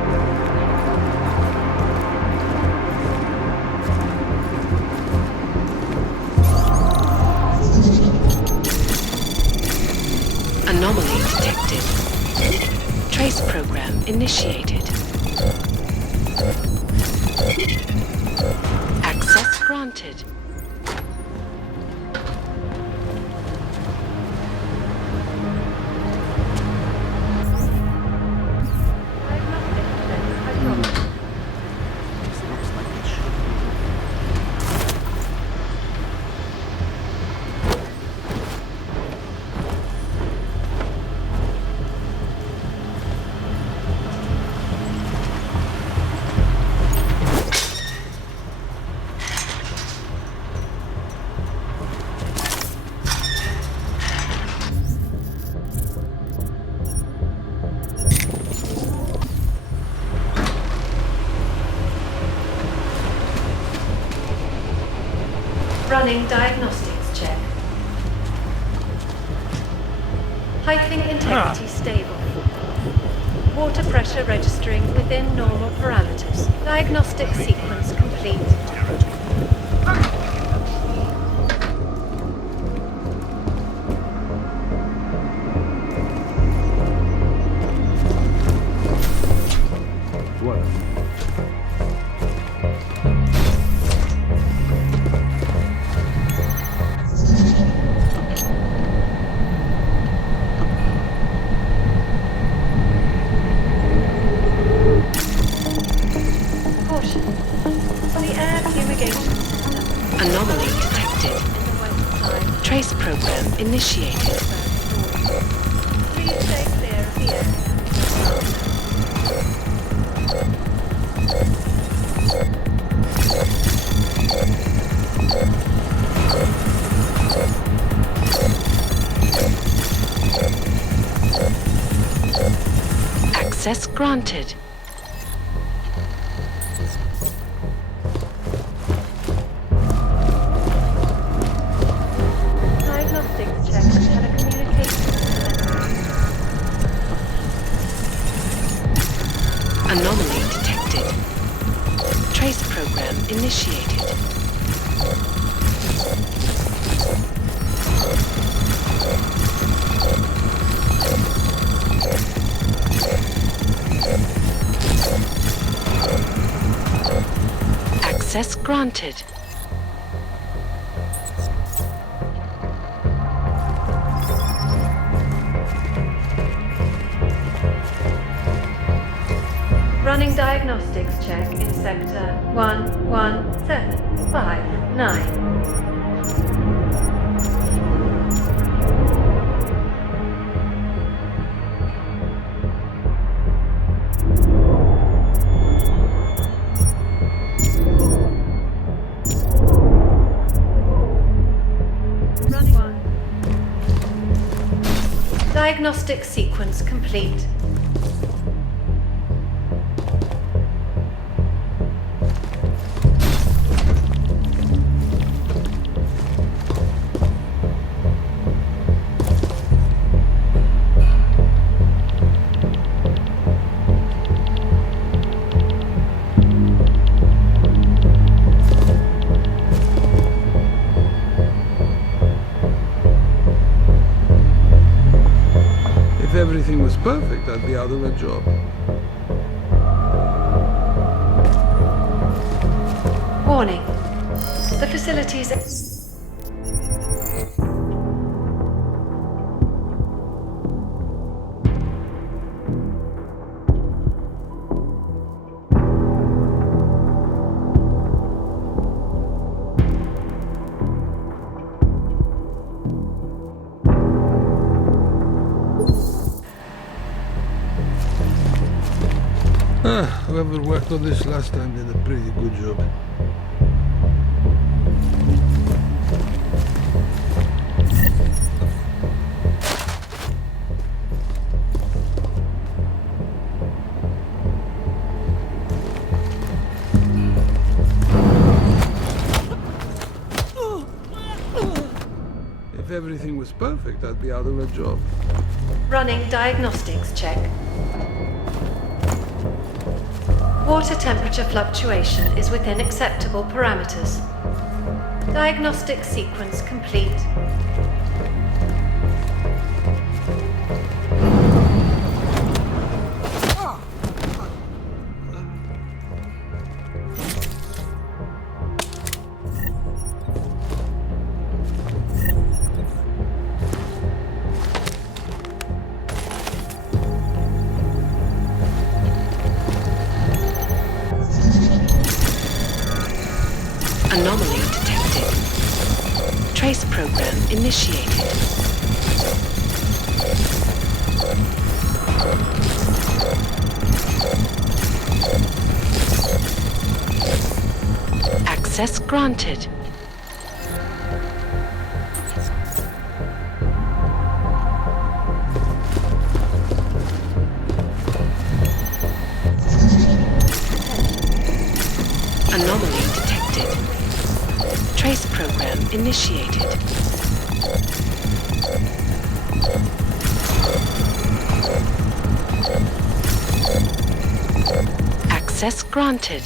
Anomaly detected. Trace program initiated. Access granted. This looks like it should be. Running diagnostics check. Piping integrity stable. Water pressure registering within normal parameters. Diagnostic sequence complete. What? Caution. The air fumigation system Anomaly detected. in the west side. Trace program initiated. Please stay clear of the area. Access granted. Diagnostics check telecommunications. Anomaly detected. Trace program initiated. Access granted. Running diagnostics check in sector 11759. Running one. Diagnostic sequence complete. If everything was perfect, I'd be out of a job. Warning. The facilities. Whoever worked on this last time did a pretty good job. If everything was perfect, I'd be out of a job. Running diagnostics check. Water temperature fluctuation is within acceptable parameters. Diagnostic sequence complete. Anomaly detected. Trace program initiated. Access granted. Anomaly detected. Trace program initiated. Access granted.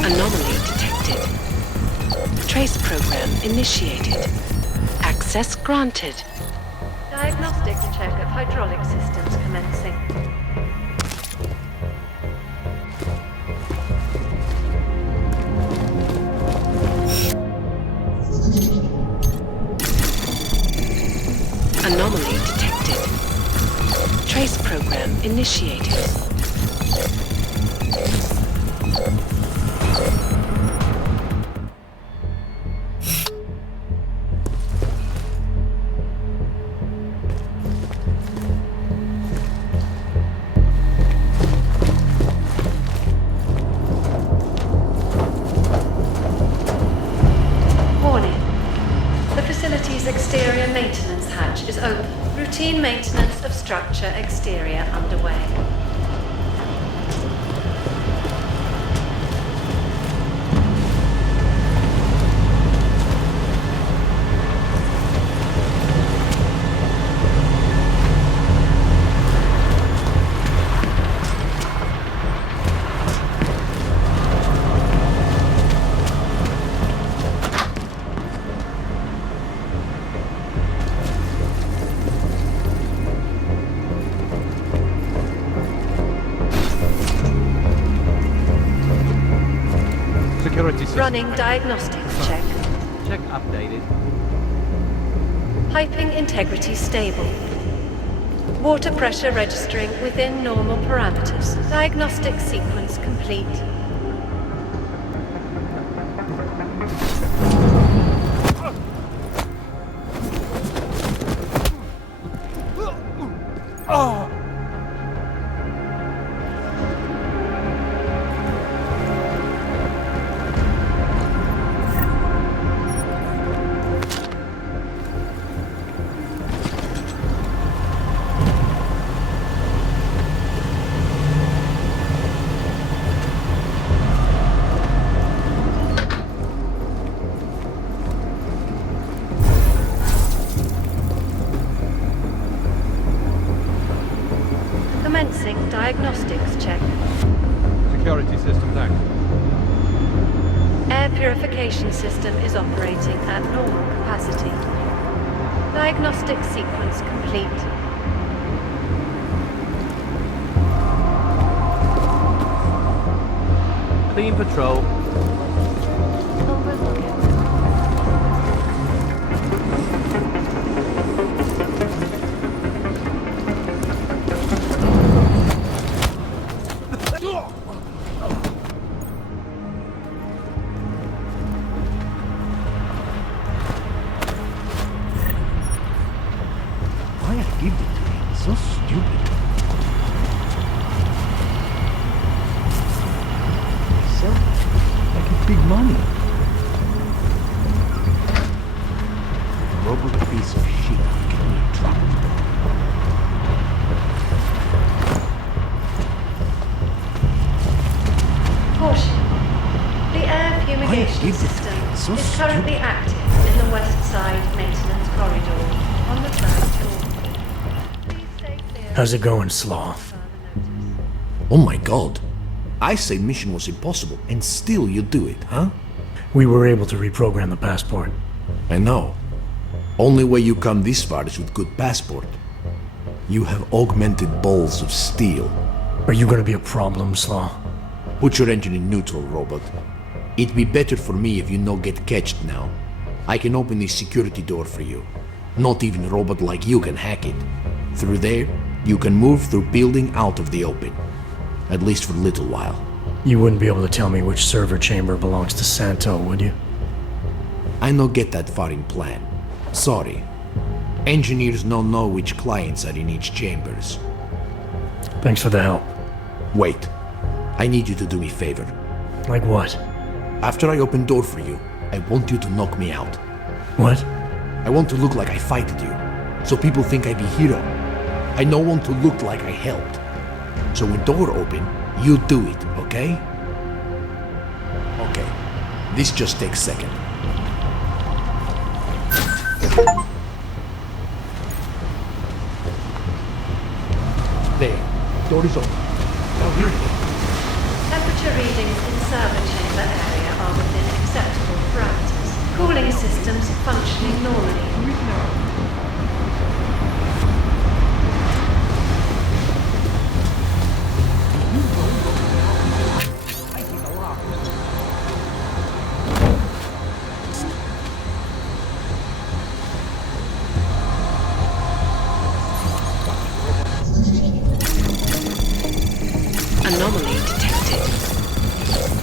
Anomaly detected. Trace program initiated. Access granted. Diagnostics check of hydraulic systems commencing. Anomaly detected. Trace program initiated. Warning. The facility's exterior maintenance hatch is open. Routine maintenance of structure exterior underway. Security system. Running diagnostics check. Check updated. Piping integrity stable. Water pressure registering within normal parameters. Diagnostic sequence complete. Commencing diagnostics check. Security systems active. Air purification system is operating at normal capacity. Diagnostic sequence complete. Clean patrol. robot piece of shit can be trapped. Caution. The air fumigation system is currently active in the west side maintenance corridor on the third floor. How's it going, Slaw? Oh my god. I say mission was impossible, and still you do it, huh? We were able to reprogram the passport. I know. Only way you come this far is with good passport. You have augmented balls of steel. Are you gonna be a problem, Slaw? Put your engine in neutral, robot. It'd be better for me if you no get catched now. I can open this security door for you. Not even a robot like you can hack it. Through there, you can move through building out of the open. At least for a little while. You wouldn't be able to tell me which server chamber belongs to Santo, would you? I no get that far in plan. Sorry. Engineers no know which clients are in each chambers. Thanks for the help. Wait. I need you to do me a favor. Like what? After I open door for you, I want you to knock me out. What? I want to look like I fighted you, so people think I be hero. I no want to look like I helped. So when door open, you do it, okay? Okay. This just takes a second. There. Door is open. Now here it is. Temperature readings in server chamber area are within acceptable parameters. Cooling systems functioning normally. Anomaly detected.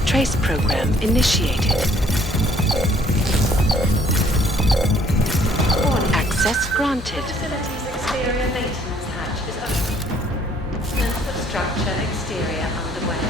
Trace program initiated. Warning. Access granted. Facility's exterior maintenance hatch is open. Maintenance of structure exterior underway.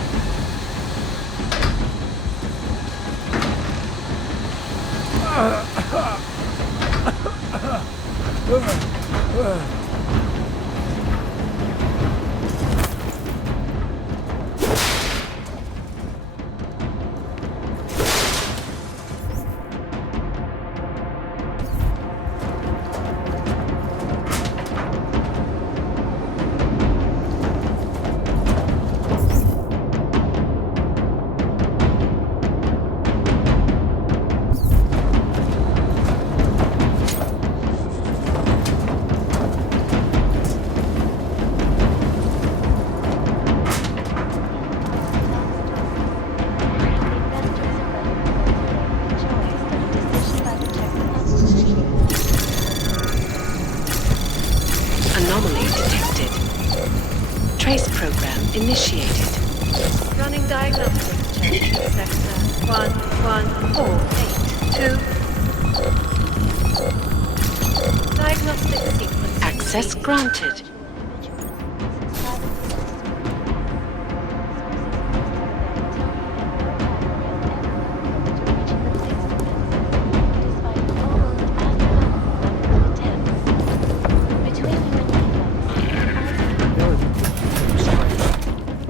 Anomaly detected. Trace program initiated. Running diagnostic check in sector 11482. Diagnostic sequence. Access granted.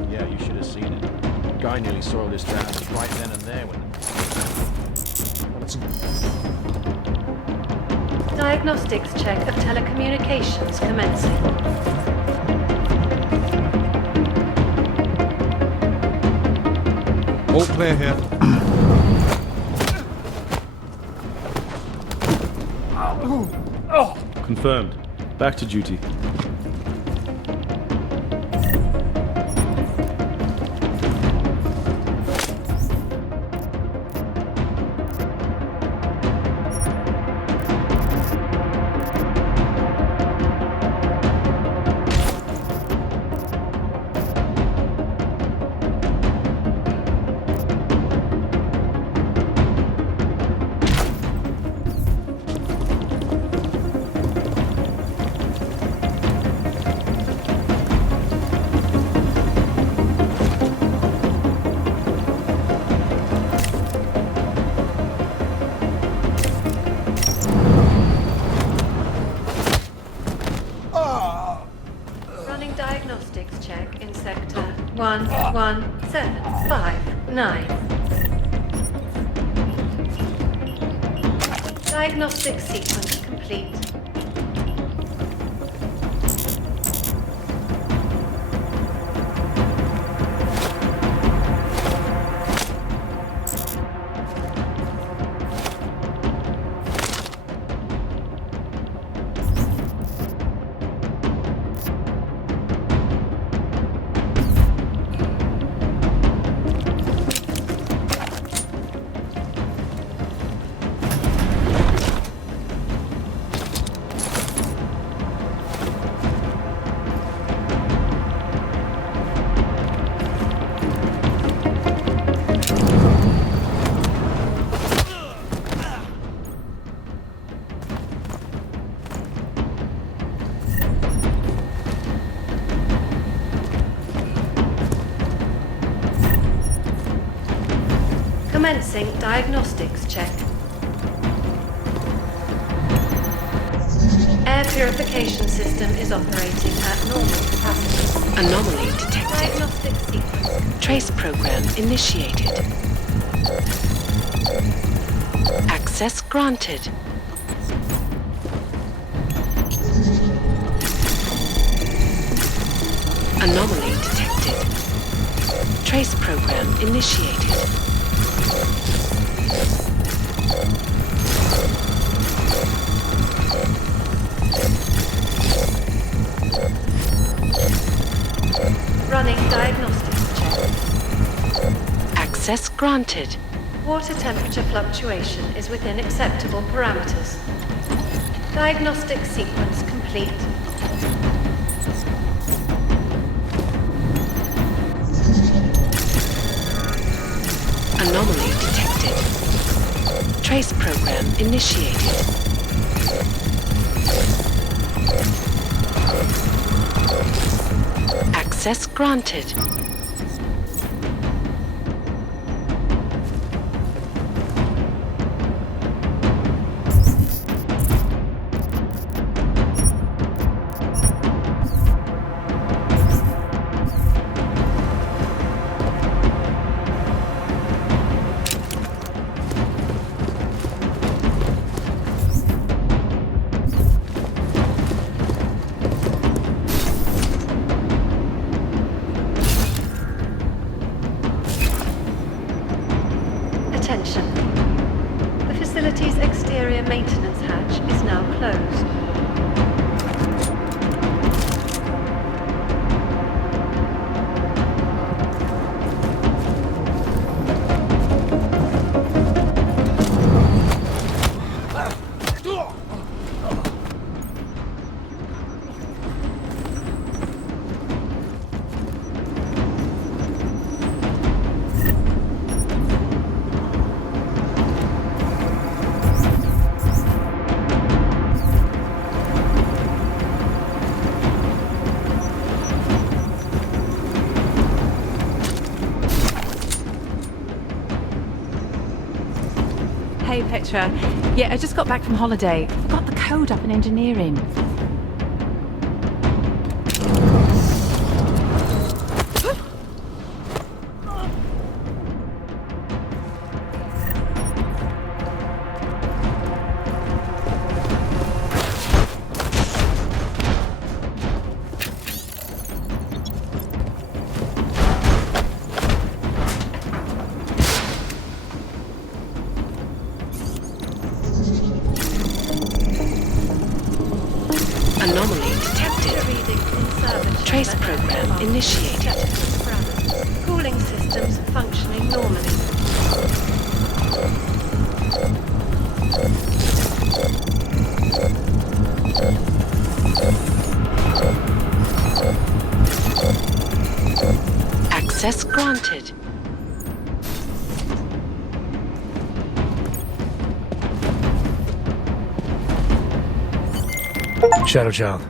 Yeah, you should have seen it. Guy nearly soiled his trousers right then and there when Diagnostics check of telecommunications commencing. All clear here. Confirmed. Back to duty. 9. Diagnostic sequence complete. Commencing diagnostics check. Air purification system is operating at normal capacity. Anomaly detected. Diagnostic sequence. Trace program initiated. Access granted. Anomaly detected. Trace program initiated. Running diagnostics check. Access granted. Water temperature fluctuation is within acceptable parameters. Diagnostic sequence complete. Anomaly detected. Trace program initiated. Access granted. Attention. The facility's exterior maintenance hatch is now closed. Hey Petra, yeah, I just got back from holiday. Forgot the code up in engineering. Anomaly detected. Trace program initiated. Cooling systems functioning normally. Access granted. Shadow Child,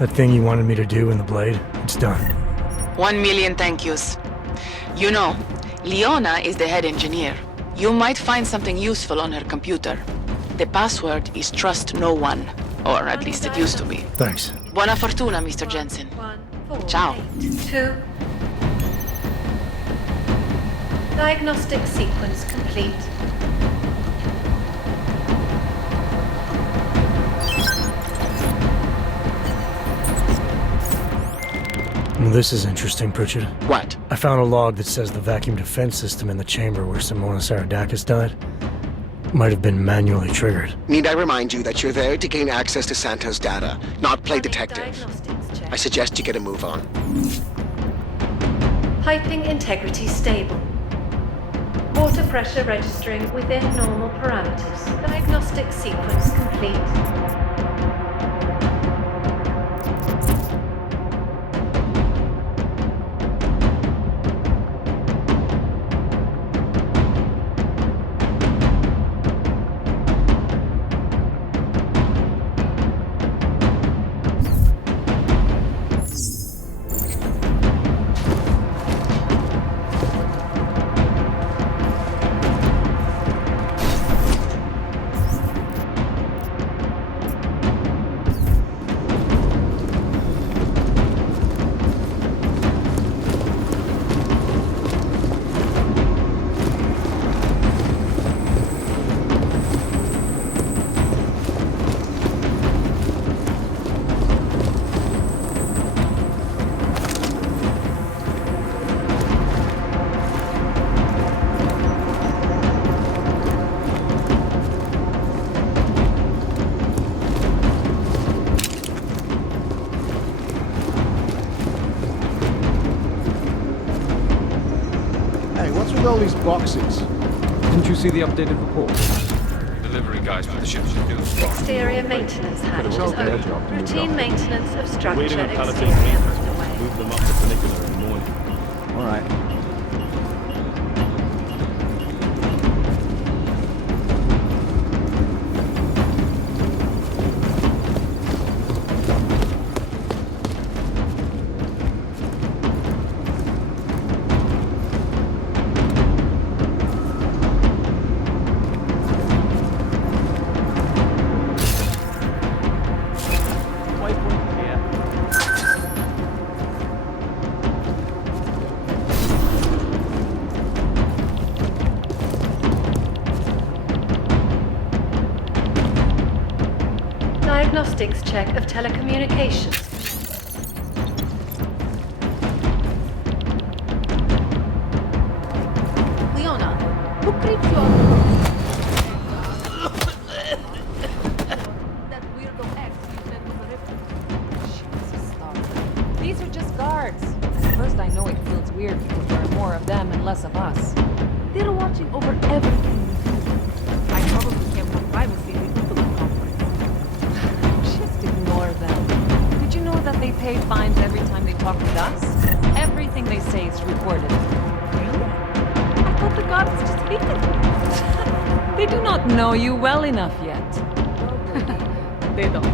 that thing you wanted me to do in the blade, it's done. 1,000,000 thank yous. You know, Leona is the head engineer. You might find something useful on her computer. The password is trust no one, or at least it used to be. Thanks. Buona fortuna, Mr. Jensen. Ciao. 2. Diagnostic sequence complete. Well, this is interesting, Pritchard. What? I found a log that says the vacuum defense system in the chamber where Simona Saradakis died might have been manually triggered. Need I remind you that you're there to gain access to Santa's data, not play detective? I suggest you get a move on. Piping integrity stable. Water pressure registering within normal parameters. Diagnostic sequence complete. All these boxes. Didn't you see the updated report? Delivery guys for the ship should do. Exterior maintenance hatch is open. Routine maintenance of structure Waiting on exterior palletized underway. Move them up the funicular in the morning. All right. Diagnostics check of telecommunications. Leona, who creeps you out? That weirdo ex you said was a ripper. Jesus, stop. These are just guards. At first I know it feels weird because there are more of them and less of us. They're watching over everything we do. I probably can't more privacy than people in conference. Just ignore them. Did you know that they pay fines every time they talk with us? Everything they say is recorded. Really? I thought the gods just hated me. They do not know you well enough yet. They don't.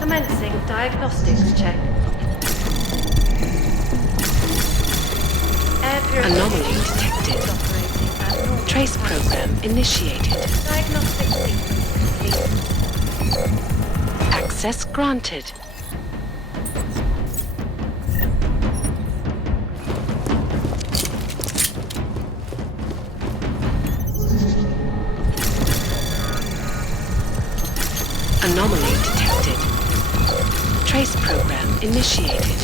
Commencing diagnostics check. Air Anomaly purification detected. operating at normal Trace program initiated. Diagnostic sequence complete. Access granted. Anomaly initiated.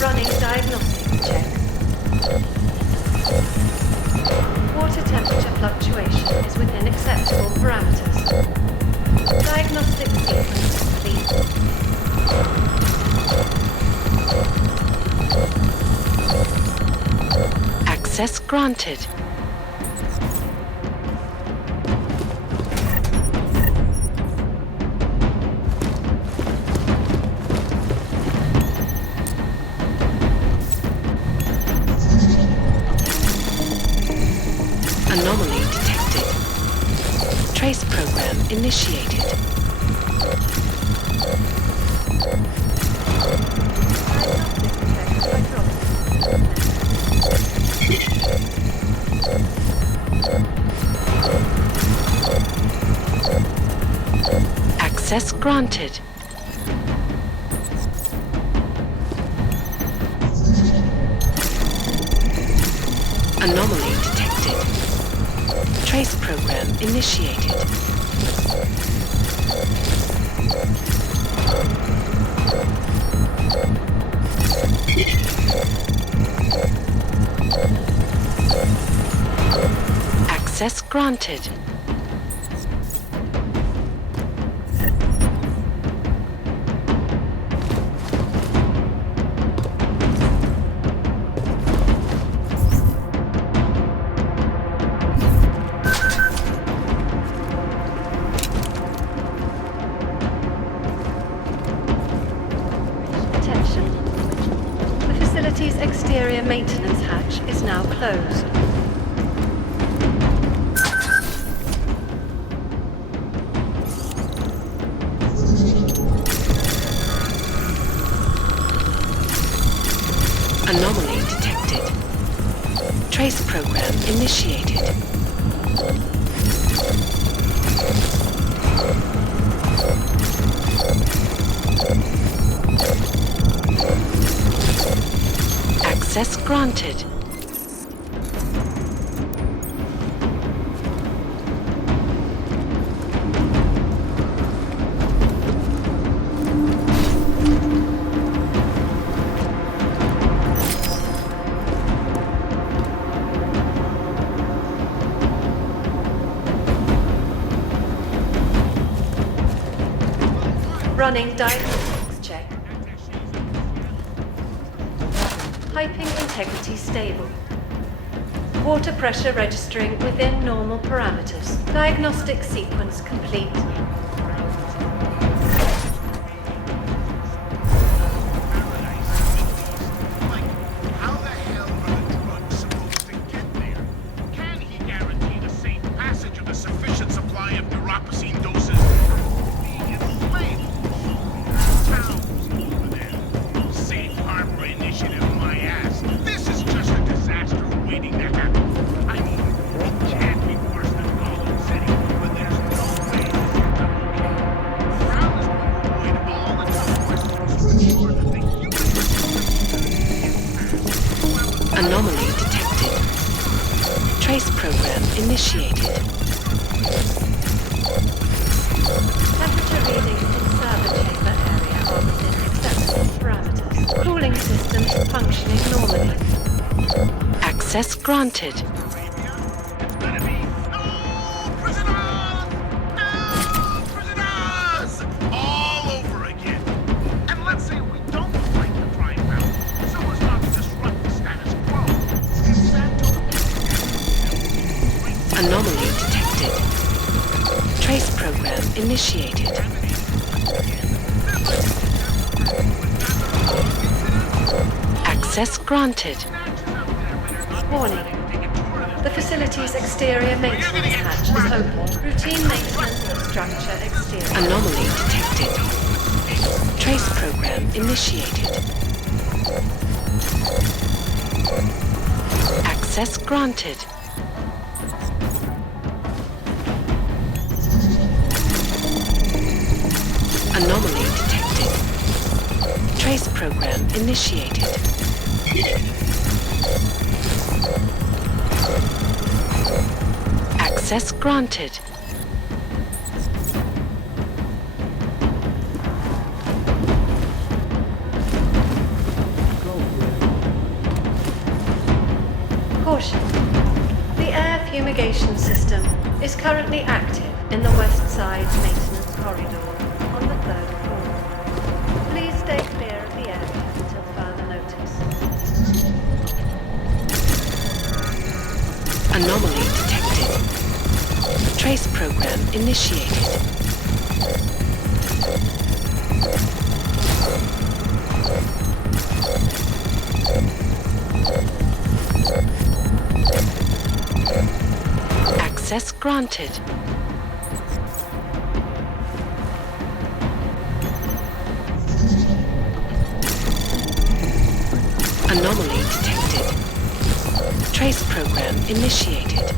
Running diagnostics check. Water temperature fluctuation is within acceptable parameters. Diagnostic sequence complete. Access granted. Anomaly detected. Trace program initiated. Access granted. Anomaly detected. Trace program initiated. Access granted. Attention. The facility's exterior maintenance hatch is now closed. Anomaly detected. Trace program initiated. Access granted. Running diagnostics check. Piping integrity stable. Water pressure registering within normal parameters. Diagnostic sequence complete. How the hell are the drugs supposed to get there? Can he guarantee the safe passage of a sufficient supply of neuropozyne doses? Being inflamed. Towns over there. Safe harbor initiative, my ass. This is just a disaster waiting to happen. I mean, it can't be worse than Gotham City, but there's no way this ends up okay. Brown is going to avoid all the tough questions to ensure that the human Anomaly detected. Trace program initiated. Temperature readings in server chamber area are within acceptable parameters. Cooling systems functioning normally. Access granted. all over again. And let's say we don't fight the crime bout, so as not to disrupt the status quo. Is that Anomaly detected. Trace program initiated. Access granted. Warning. The facility's exterior maintenance hatch is open. Routine maintenance of structure exterior. Anomaly detected. Trace program initiated. Access granted. Anomaly detected. Trace program initiated. Access granted. Caution. The air fumigation system is currently active in the west side maintenance corridor on the 3rd floor. Please stay clear of the area until further notice. Anomaly detected. Trace program initiated. Access granted. Anomaly detected. Trace program initiated.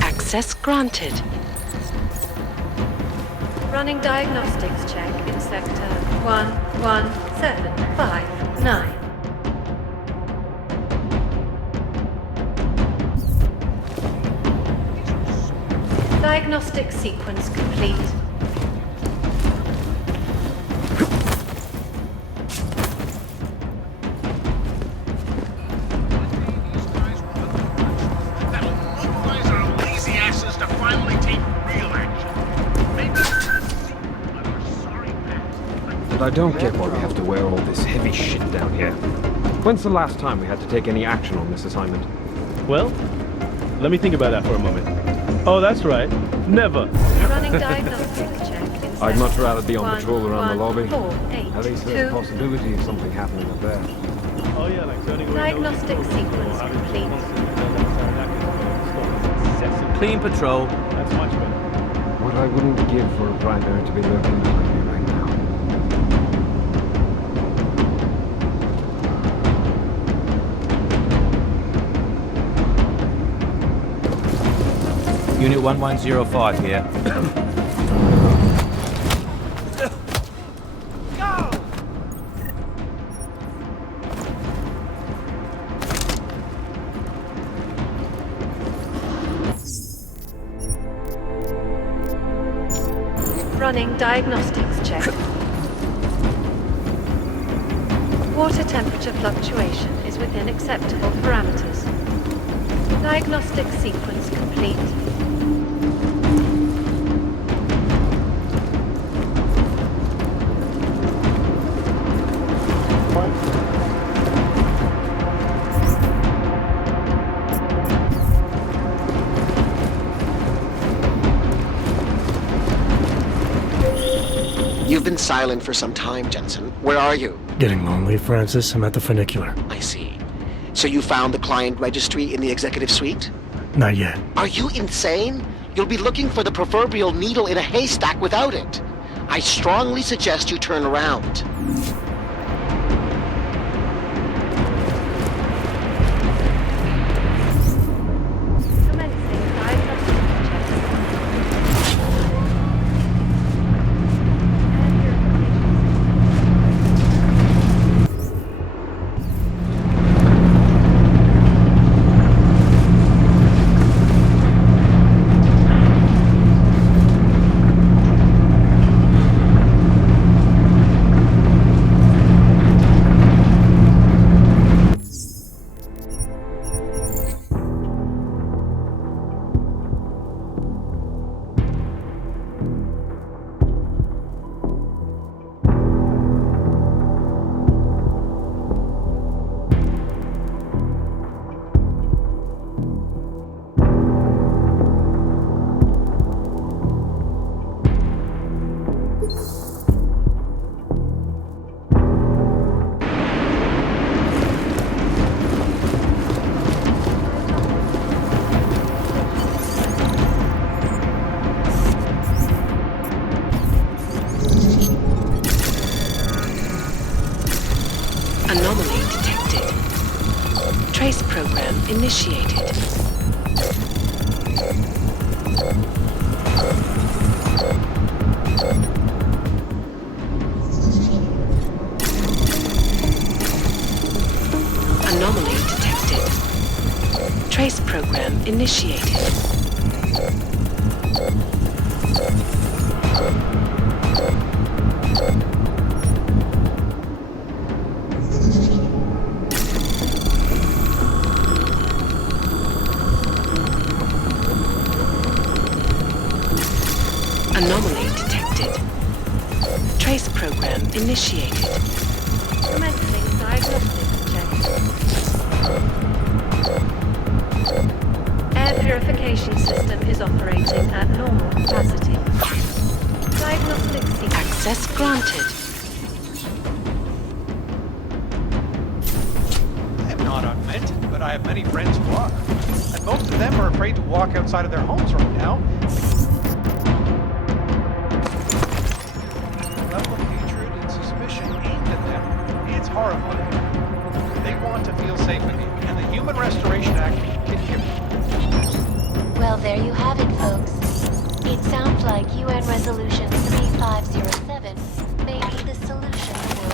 Access granted. Running diagnostics check in sector 11759. Diagnostic sequence complete. Mobilize our lazy asses to finally take real action. And I don't get why we have to wear all this heavy shit down here. When's the last time we had to take any action on this assignment? Well, let me think about that for a moment. Oh, that's right. Never. Running diagnostics check in I'd much sector rather be on patrol around the lobby. 11482. At least there's a possibility of something happening up there. Oh yeah, like turning away. Diagnostic sequence complete. Clean patrol. That's much better. What I wouldn't give for a primary to be lurking behind me right now. Unit 1105 here. Running diagnostics check. Water temperature fluctuation is within acceptable parameters. Diagnostic sequence complete. You've been silent for some time, Jensen. Where are you? Getting lonely, Francis. I'm at the funicular. I see. So you found the client registry in the executive suite? Not yet. Are you insane? You'll be looking for the proverbial needle in a haystack without it. I strongly suggest you turn around. Anomaly detected. Trace program initiated. Anomaly detected. Trace program initiated. Anomaly detected. Trace program initiated. Commencing diagnostics check. Air purification system is operating at normal capacity. Diagnostics sequence. Access granted. I am not unmeant, but I have many friends who are. And most of them are afraid to walk outside of their homes right now. The level of hatred and suspicion aimed at them, it's horrifying. They want to feel safe again, and the Human Restoration Act can give it. Well, there you have it, folks. It sounds like UN Resolution 3507 may be the solution the world